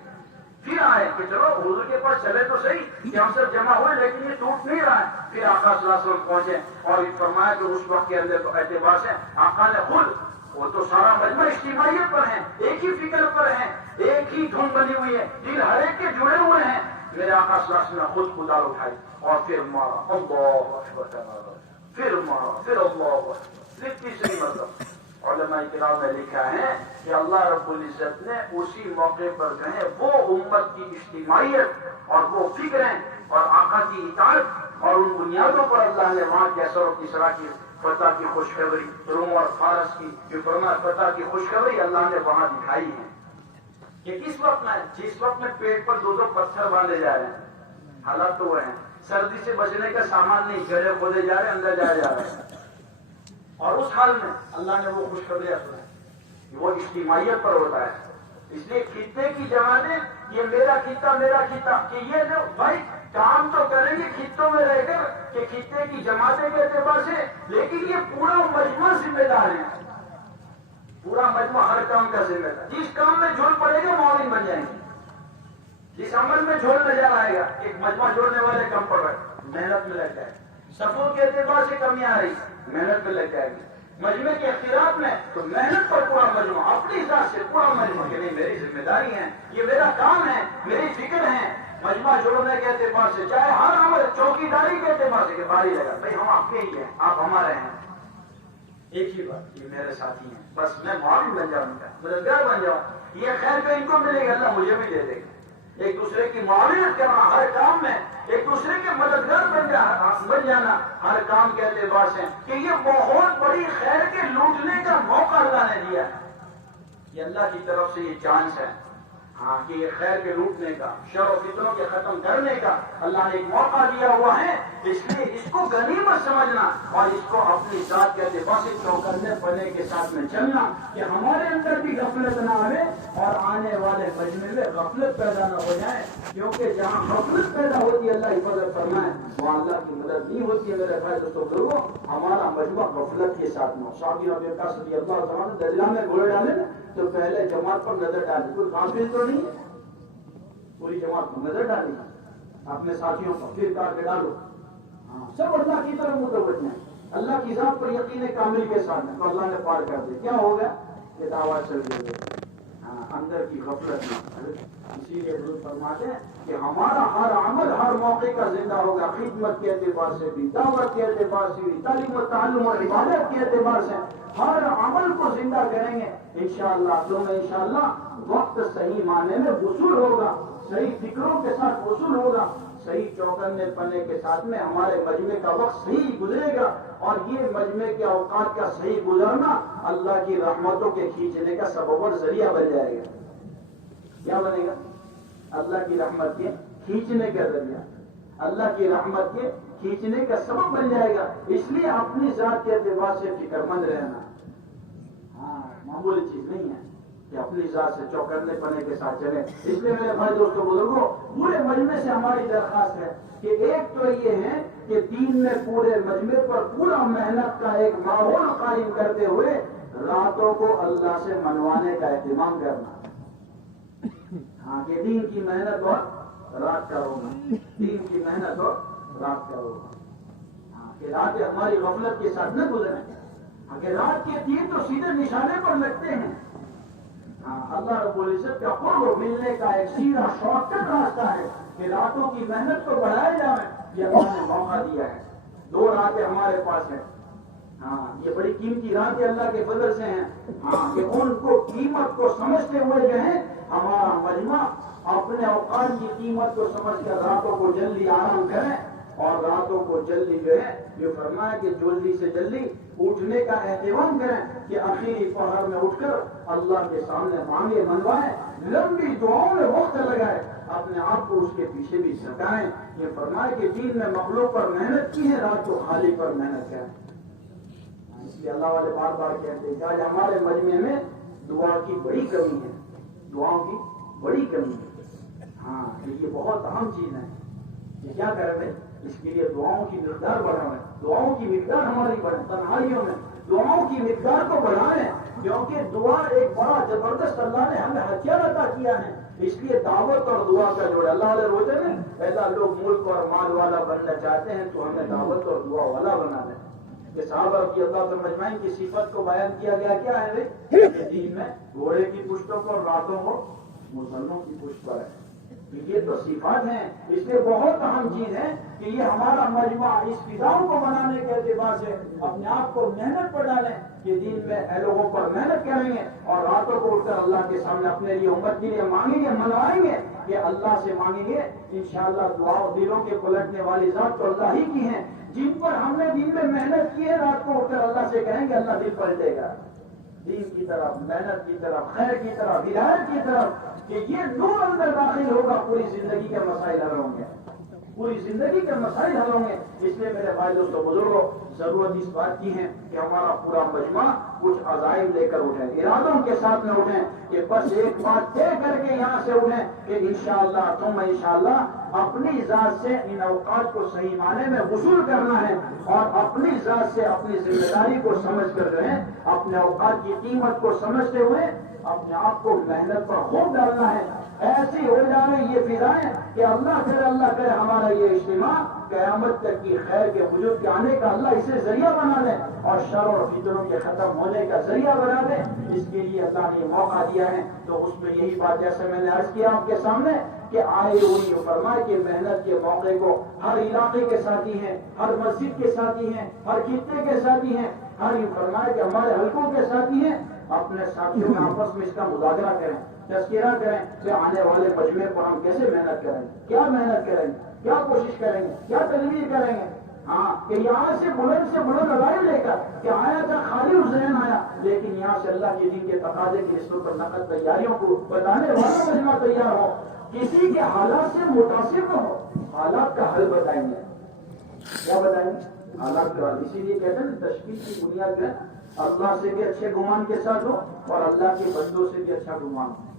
پھر آئے کہ چلو حضور کے پاس چلے تو صحیح کہ ہم سب جمع ہوئے، لیکن یہ ٹوٹ نہیں رہا ہے. پھر آقا صلی اللہ علیہ وسلم پہنچے اور فرمایا کہ اس وقت کے اندر اعتبار سے آقا نے خود، وہ تو سارا مجمع اجتماعیت پر ہے، ایک ہی فکر پر ہے، ایک ہی دھن بنی ہوئی ہے، دل ہر ایک کے جڑے ہوئے ہیں. میرے آقا صلی اللہ علیہ وسلم نے خود کدال اٹھائی اور پھر مارا، اللہ اکبر، پھر مارا، پھر اللہ اکبر، پھر تیسری مرتبہ. علماء کرام نے لکھا ہے کہ اللہ رب العزت نے اسی موقع پر جو ہے وہ امت کی اجتماعیت اور وہ فکریں اور آقا کی اطاعت اور ان بنیادوں پر اللہ نے وہاں کیسر و کسریٰ کی فتح کی خوشخبری، روم اور فارس کی جو فرما فتح کی خوشخبری اللہ نے وہاں دکھائی ہے. کہ کس وقت میں، جس وقت میں پیٹ پر دو پتھر باندھے جا رہے ہیں، حالات تو وہ ہیں، سردی سے بچنے کا سامان نہیں، گڑھے کھودے جا رہے ہیں، اندر جایا جا رہے ہیں، اور اس حال میں اللہ نے وہ خوشخبریاں سنائی. وہ اجتماعیت پر ہوتا ہے. اس لیے خطے کی جماعتیں، یہ میرا خطہ میرا خطہ، کہ یہ جو بھائی کام تو کریں گے خطوں میں رہ کر کہ خطے کی جماعتیں کے اعتبار سے، لیکن یہ پورا مجموعہ ذمہ دار ہے. پورا مجموعہ ہر کام کا ذمہ دار. جس کام میں جھول پڑے گا معاون بن جائیں گے. جس عمل میں جھول نظر آئے گا، ایک مجموعہ جوڑنے والے کم پڑ رہے، محنت میں لگ جائے. صفوں کے اعتبار سے کمیاں آ رہی، محنت میں لگ جائے گی. مجمع کے اختیارات میں تو محنت پر پورا مجموعہ، اپنی ذات سے پورا مجموعہ کہ نہیں میری ذمہ داری ہے، یہ میرا کام ہے، میری فکر ہے. مجمع جوڑنے کے اعتبار سے، چاہے ہر عمل چوکی داری کے اعتبار سے کہ باری لگا بھائی ہم آپ کے ہی ہیں، آپ ہمارے ہیں. ایک ہی بات، یہ میرے ساتھی ہیں، بس میں معاون بن جاؤں گا، مددگار بن جاؤں. یہ خیر کا ان کو ملے گا، اللہ مجھے بھی دے دے گا. ایک دوسرے کی معاونت کرنا ہر کام میں، ایک دوسرے کے مددگار بن جانا ہر کام کے اعتبار سے، کہ یہ بہت بڑی خیر کے لوٹنے کا موقع اللہ نے دیا ہے. یہ اللہ کی طرف سے یہ چانس ہے، ہاں کہ یہ خیر کے لوٹنے کا، شر و فتنوں کے ختم کرنے کا اللہ نے ایک موقع دیا ہوا ہے. اس لیے اس کو غنیمت سمجھنا اور اس کو اپنی ذات کے اعتبار سے چوکنے پڑنے کے ساتھ میں چلنا کہ ہمارے اندر بھی غفلت نہ آئے اور آنے والے مجمع میں غفلت پیدا نہ ہو جائے. کیونکہ جہاں غفلت پیدا ہوتی ہے اللہ حفاظت فرمائے وہاں اللہ کی مدد نہیں ہوتی ہے. میرے بھائی دوستوں بزرگوں، ہمارا مجمع غفلت کے ساتھ نہ. صحابی رضی اللہ عنہ دریا میں گھوڑے ڈالے نا تو پہلے جماعت پر نظر ڈالی، کوئی غافل تو نہیں ہے، پوری جماعت پر نظر ڈالی، اپنے ساتھیوں پر پھر کہا کہ ڈالو. سب اللہ کی طرف متوجہ ہیں، اللہ کی ذات پر یقین کامل کے ساتھ ہے، تو اللہ نے پار کر دیا. کیا ہو گیا کہ دعوت چل گئی، اندر کی غفلت میں. اسی لیے حضور فرماتے ہیں کہ ہمارا ہر عمل ہر موقع کا زندہ ہوگا، خدمت کے اعتبار سے بھی، دعوت کے اعتبار سے بھی، تعلیم و تعلم اور عبادت کے اعتبار سے ہر عمل کو زندہ کریں گے انشاءاللہ. تو میں انشاءاللہ وقت صحیح معنی میں وصول ہوگا، صحیح فکروں کے ساتھ وصول ہوگا، صحیح چوکنے پنے کے ساتھ میں ہمارے مجمع کا وقت صحیح گزرے گا. اور یہ مجمع کے اوقات کا صحیح گزرنا اللہ کی رحمتوں کے کھینچنے کا سبب اور ذریعہ بن جائے گا. کیا بنے گا؟ اللہ کی رحمت کے کھینچنے کا ذریعہ، اللہ کی رحمت کے کھینچنے کا سبب بن جائے گا. اس لیے اپنی ذات کے اعتبار سے فکر مند رہنا معمولی چیز نہیں ہے کہ اپنی ذات سے چوکنے پنے کے ساتھ چلیں. اس لیے میرے بھائی دوستوں بزرگوں، پورے مجمع سے ہماری درخواست ہے کہ ایک تو یہ ہے کہ دین میں پورے مجمع پر پورا محنت کا ایک ماحول قائم کرتے ہوئے راتوں کو اللہ سے منوانے کا اہتمام کرنا. ہاں کہ دین کی محنت اور رات کا ہوگا، دین کی محنت اور رات کا ہوگا. ہاں کہ رات ہماری غفلت کے ساتھ نہ گزریں. اگر رات کے تیر تو سیدھے نشانے پر لگتے ہیں. اللہ رب العزت کا قرب ملنے کا ایک سیدھا شارٹ کٹ راستہ ہے کہ راتوں کی محنت کو بڑھایا جائے. یہ اللہ نے موقع دیا ہے. 2 راتیں ہمارے پاس ہیں. یہ بڑی قیمتی راتیں اللہ کے فضل سے ہیں. کہ ان کو قیمت کو سمجھتے ہوئے جو ہے ہمارا مجمع اپنے اوقات کی قیمت کو سمجھ کر راتوں کو جلدی آرام کریں اور راتوں کو جلدی جو ہے یہ فرمایا کہ جلدی سے جلدی اٹھنے کا اہتمام کریں کہ آخری پہر میں اٹھ کر اللہ کے سامنے مانگے منوائیں، لمبی دعاؤں میں وقت لگائے، اپنے آپ کو اس کے پیچھے بھی سٹائیں. یہ فرمایا کہ دین میں مخلوق پر محنت کی ہے، رات کو خالی پر محنت کریں. اس لیے اللہ والے بار بار کہتے ہیں کہ آج ہمارے مجمع میں دعا کی بڑی کمی ہے، دعاؤں کی بڑی کمی ہے. یہ بہت اہم چیز ہے. کہ کیا کریں بھائی؟ اس کے لیے دعاؤں کی مقدار بڑھائیں، دعاؤں کی مقدار ہماری بڑھیں، تنہائیوں میں دعاؤں کی مقدار کو بڑھائیں، کیونکہ دعا ایک بڑا زبردست اللہ نے ہمیں ہتھیار عطا کیا ہے۔ اس لیے دعوت اور دعا کا جوڑ اللہ والے روزے میں ایسا لوگ ملک اور مال والا بننا چاہتے ہیں تو ہمیں دعوت اور دعا والا بنا دیں۔ کہ صحابہ رضی اللہ عنہم اجمعین کی صفت کو بیان کیا گیا کیا ہے کہ دین میں گھوڑے کی پشتوں پر راتوں کو مسلمانوں کی پشت پر ہے۔ یہ تو صفات ہیں، اس لیے بہت اہم چیز ہے کہ یہ ہمارا مجمع اس فضاؤں کو بنانے کے اعتبار سے اپنے آپ کو محنت پر ڈالیں کہ دین میں لوگوں پر محنت کریں گے اور راتوں کو اٹھ کر اللہ کے سامنے اپنے لیے امت کے لیے مانگیں گے، منوائیں گے کہ اللہ سے مانگیں گے انشاءاللہ دعا دلوں کے پلٹنے والی ذات تو اللہ ہی کی ہیں، جن پر ہم نے دین میں محنت کی ہے رات کو اٹھ کر اللہ سے کہیں گے اللہ دل پلٹے گا دین کی طرف، محنت کی طرف، خیر کی طرف، ہدایت کی طرف، کہ یہ نور اندر داخل ہوگا، پوری زندگی کے مسائل حل ہوں گے، پوری زندگی کے مسائل حل ہوں گے۔ اس لیے میرے بھائی دوستوں بزرگوں ضرورت اس بات کی ہے کہ ہمارا پورا مجمع کچھ عزائم لے کر اٹھیں، ارادوں کے ساتھ میں اٹھیں کہ بس ایک بات طے کر کے یہاں سے اٹھیں کہ انشاءاللہ تم انشاءاللہ اپنی ذات سے ان اوقات کو صحیح معنی میں وصول کرنا ہے اور اپنی ذات سے اپنی ذمہ داری کو سمجھ کر جو ہے اپنے اوقات کی قیمت کو سمجھتے ہوئے اپنے آپ کو محنت پر خوب ڈالنا ہے۔ ایسی ہو جائے یہ فضائیں کہ اللہ کرے ہمارا یہ اجتماع قیامت تک کی خیر کے وجود کے آنے کا اللہ اسے ذریعہ بنا دے اور شر اور فتنوں کے ختم ہونے کا ذریعہ بنا دے۔ اس کے لیے اللہ نے موقع دیا ہے تو اس میں یہی بات جیسے میں نے عرض کیا آپ کے سامنے کہ آئے ہوئی فرمائے کہ محنت کے موقع کو ہر علاقے کے ساتھی ہیں، ہر مسجد کے ساتھی ہیں، ہر خطے کے ساتھی ہیں، ہر یہ فرمائے کہ ہمارے حلقوں کے ساتھی ہیں، اپنے ساتھیوں میں آپس میں اس کا مذاکرہ کریں، تذکرہ کریں کہ آنے والے مجمع پر ہم کیسے محنت کریں گے، کیا محنت کریں گے، کیا کوشش کریں گے، کیا تدبیر کریں گے۔ ہاں کہ یہاں سے بلند لڑائی لے کر کہ آیا تھا خالی حسین آیا، لیکن یہاں سے اللہ کے دین کے تقاضے کی نسبت پر نقد تیاریوں کو بتانے والا مجمع تیار ہو، کسی کے حالات سے متاثر نہ ہو، حالات کا حل بتائیں گے۔ کیا بتائیں گے؟ حالات کا حل۔ اسی لیے کہتے ہیں تشکیل کی بنیاد جو ہے اللہ سے بھی اچھے گمان کے ساتھ ہو اور اللہ کے بندوں سے بھی اچھا گمان ہو۔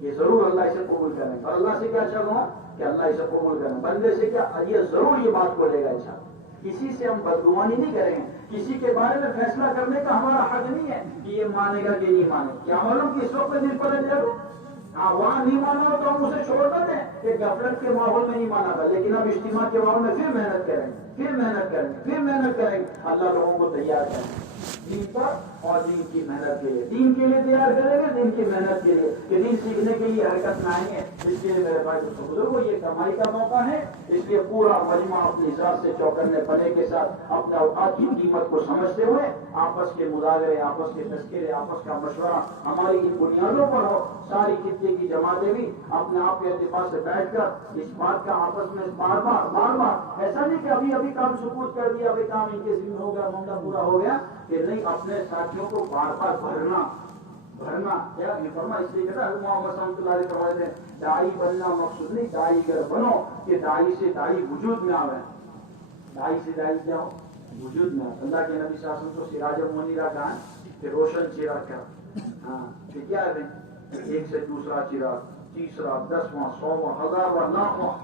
یہ ضرور اللہ اسے قبول کریں، اور اللہ سے کیا اچھا گمان کہ اللہ اسے قبول کریں، بندے سے کیا یہ ضرور یہ بات کو لے گا اچھا۔ کسی سے ہم بدگمانی نہیں کریں گے، کسی کے بارے میں فیصلہ کرنے کا ہمارا حق نہیں ہے کہ یہ مانے گا کہ نہیں مانے۔ کیا معلوم کہ اس وقت دل پر جب وہاں نہیں مانا ہو تو ہم اسے چھوڑ نہ دیں کہ غفلت کے ماحول میں نہیں مانا تھا، لیکن اب اجتماع کے ماحول میں پھر محنت کریں گے، پھر محنت کریں گے، پھر محنت کریں گے، اللہ لوگوں کو تیار کریں دین پر اور دین کی محنت کے لیے، دین کے لیے تیار کریں گے، دین کی محنت کے لیے کہ دین سیکھنے کے لیے حرکت میں آئیں گے۔ اس لیے میرے بھائی بزرگوں یہ کمائی کا موقع ہے، اس لیے پورا مجمع اپنی ذات سے چوکنے پنے کے ساتھ اپنے اوقات کی قیمت کو سمجھتے ہوئے آپس کے مذاکرے، آپس کے تذکرے، آپس کا مشورہ ہماری ان بنیادوں پر ہو۔ ساری خطے کی جماعتیں بھی اپنے آپ کے اعتبار سے بیٹھ کر اس بات کا آپس میں بار بار ایسا نہیں کہ ابھی کام سپورٹ کر دیا، ابھی کام ان کے ذمہ ہو گیا، معاملہ پورا ہو گیا، کہ نہیں اپنے ساتھیوں کو بار بار بھرنا کیا یہ فرما۔ اس لیے کہتا ہے محمد صلی اللہ علیہ وسلم نے داعی بننا مقصود نہیں، داعی اگر بنو کہ داعی سے داعی وجود میں آوے، داعی سے داعی کیا ہو وجود میں آوے۔ اللہ کے نبی صلی اللہ علیہ وسلم کو سراج منیرہ کہا کہ روشن چراغ کر، ہاں کہ کیا ہے ایک سے دوسرا چراغ، تیسرا، 10واں، 100واں، 1000واں، لاکھواں،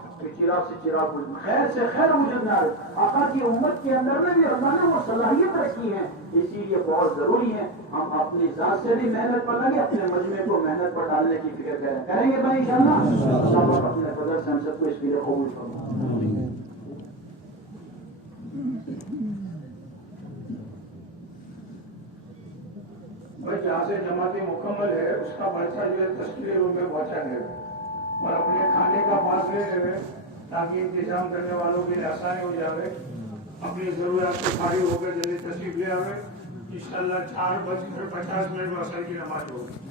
چراغ سے چراغ وجود، خیر سے خیر وجود میں آئے۔ آقا کی امت کے اندر میں بھی اللہ نے وہ صلاحیت رکھی ہے، اسی لیے بہت ضروری ہے ہم اپنی ذات سے بھی محنت پر لگے، اپنے مجمع کو محنت پر ڈالنے کی فکر کریں گے بھائی انشاءاللہ۔ اللہ اپنے فضل سے ہم سب کو اس کے لیے قبول فرمائے۔ جہاں سے جماعت مکمل ہے اس کا پرچہ جو ہے تشکیل روم میں پہنچا گیا اور اپنے کھانے کا پاس لے رہے تاکہ انتظام کرنے والوں کے لیے آسانی ہو جائے، اپنی ضروریات سے فارغ ہو کر جلدی تشریف لے آئے۔ انشاءاللہ 4:50 میں عصر کی نماز ہوگی۔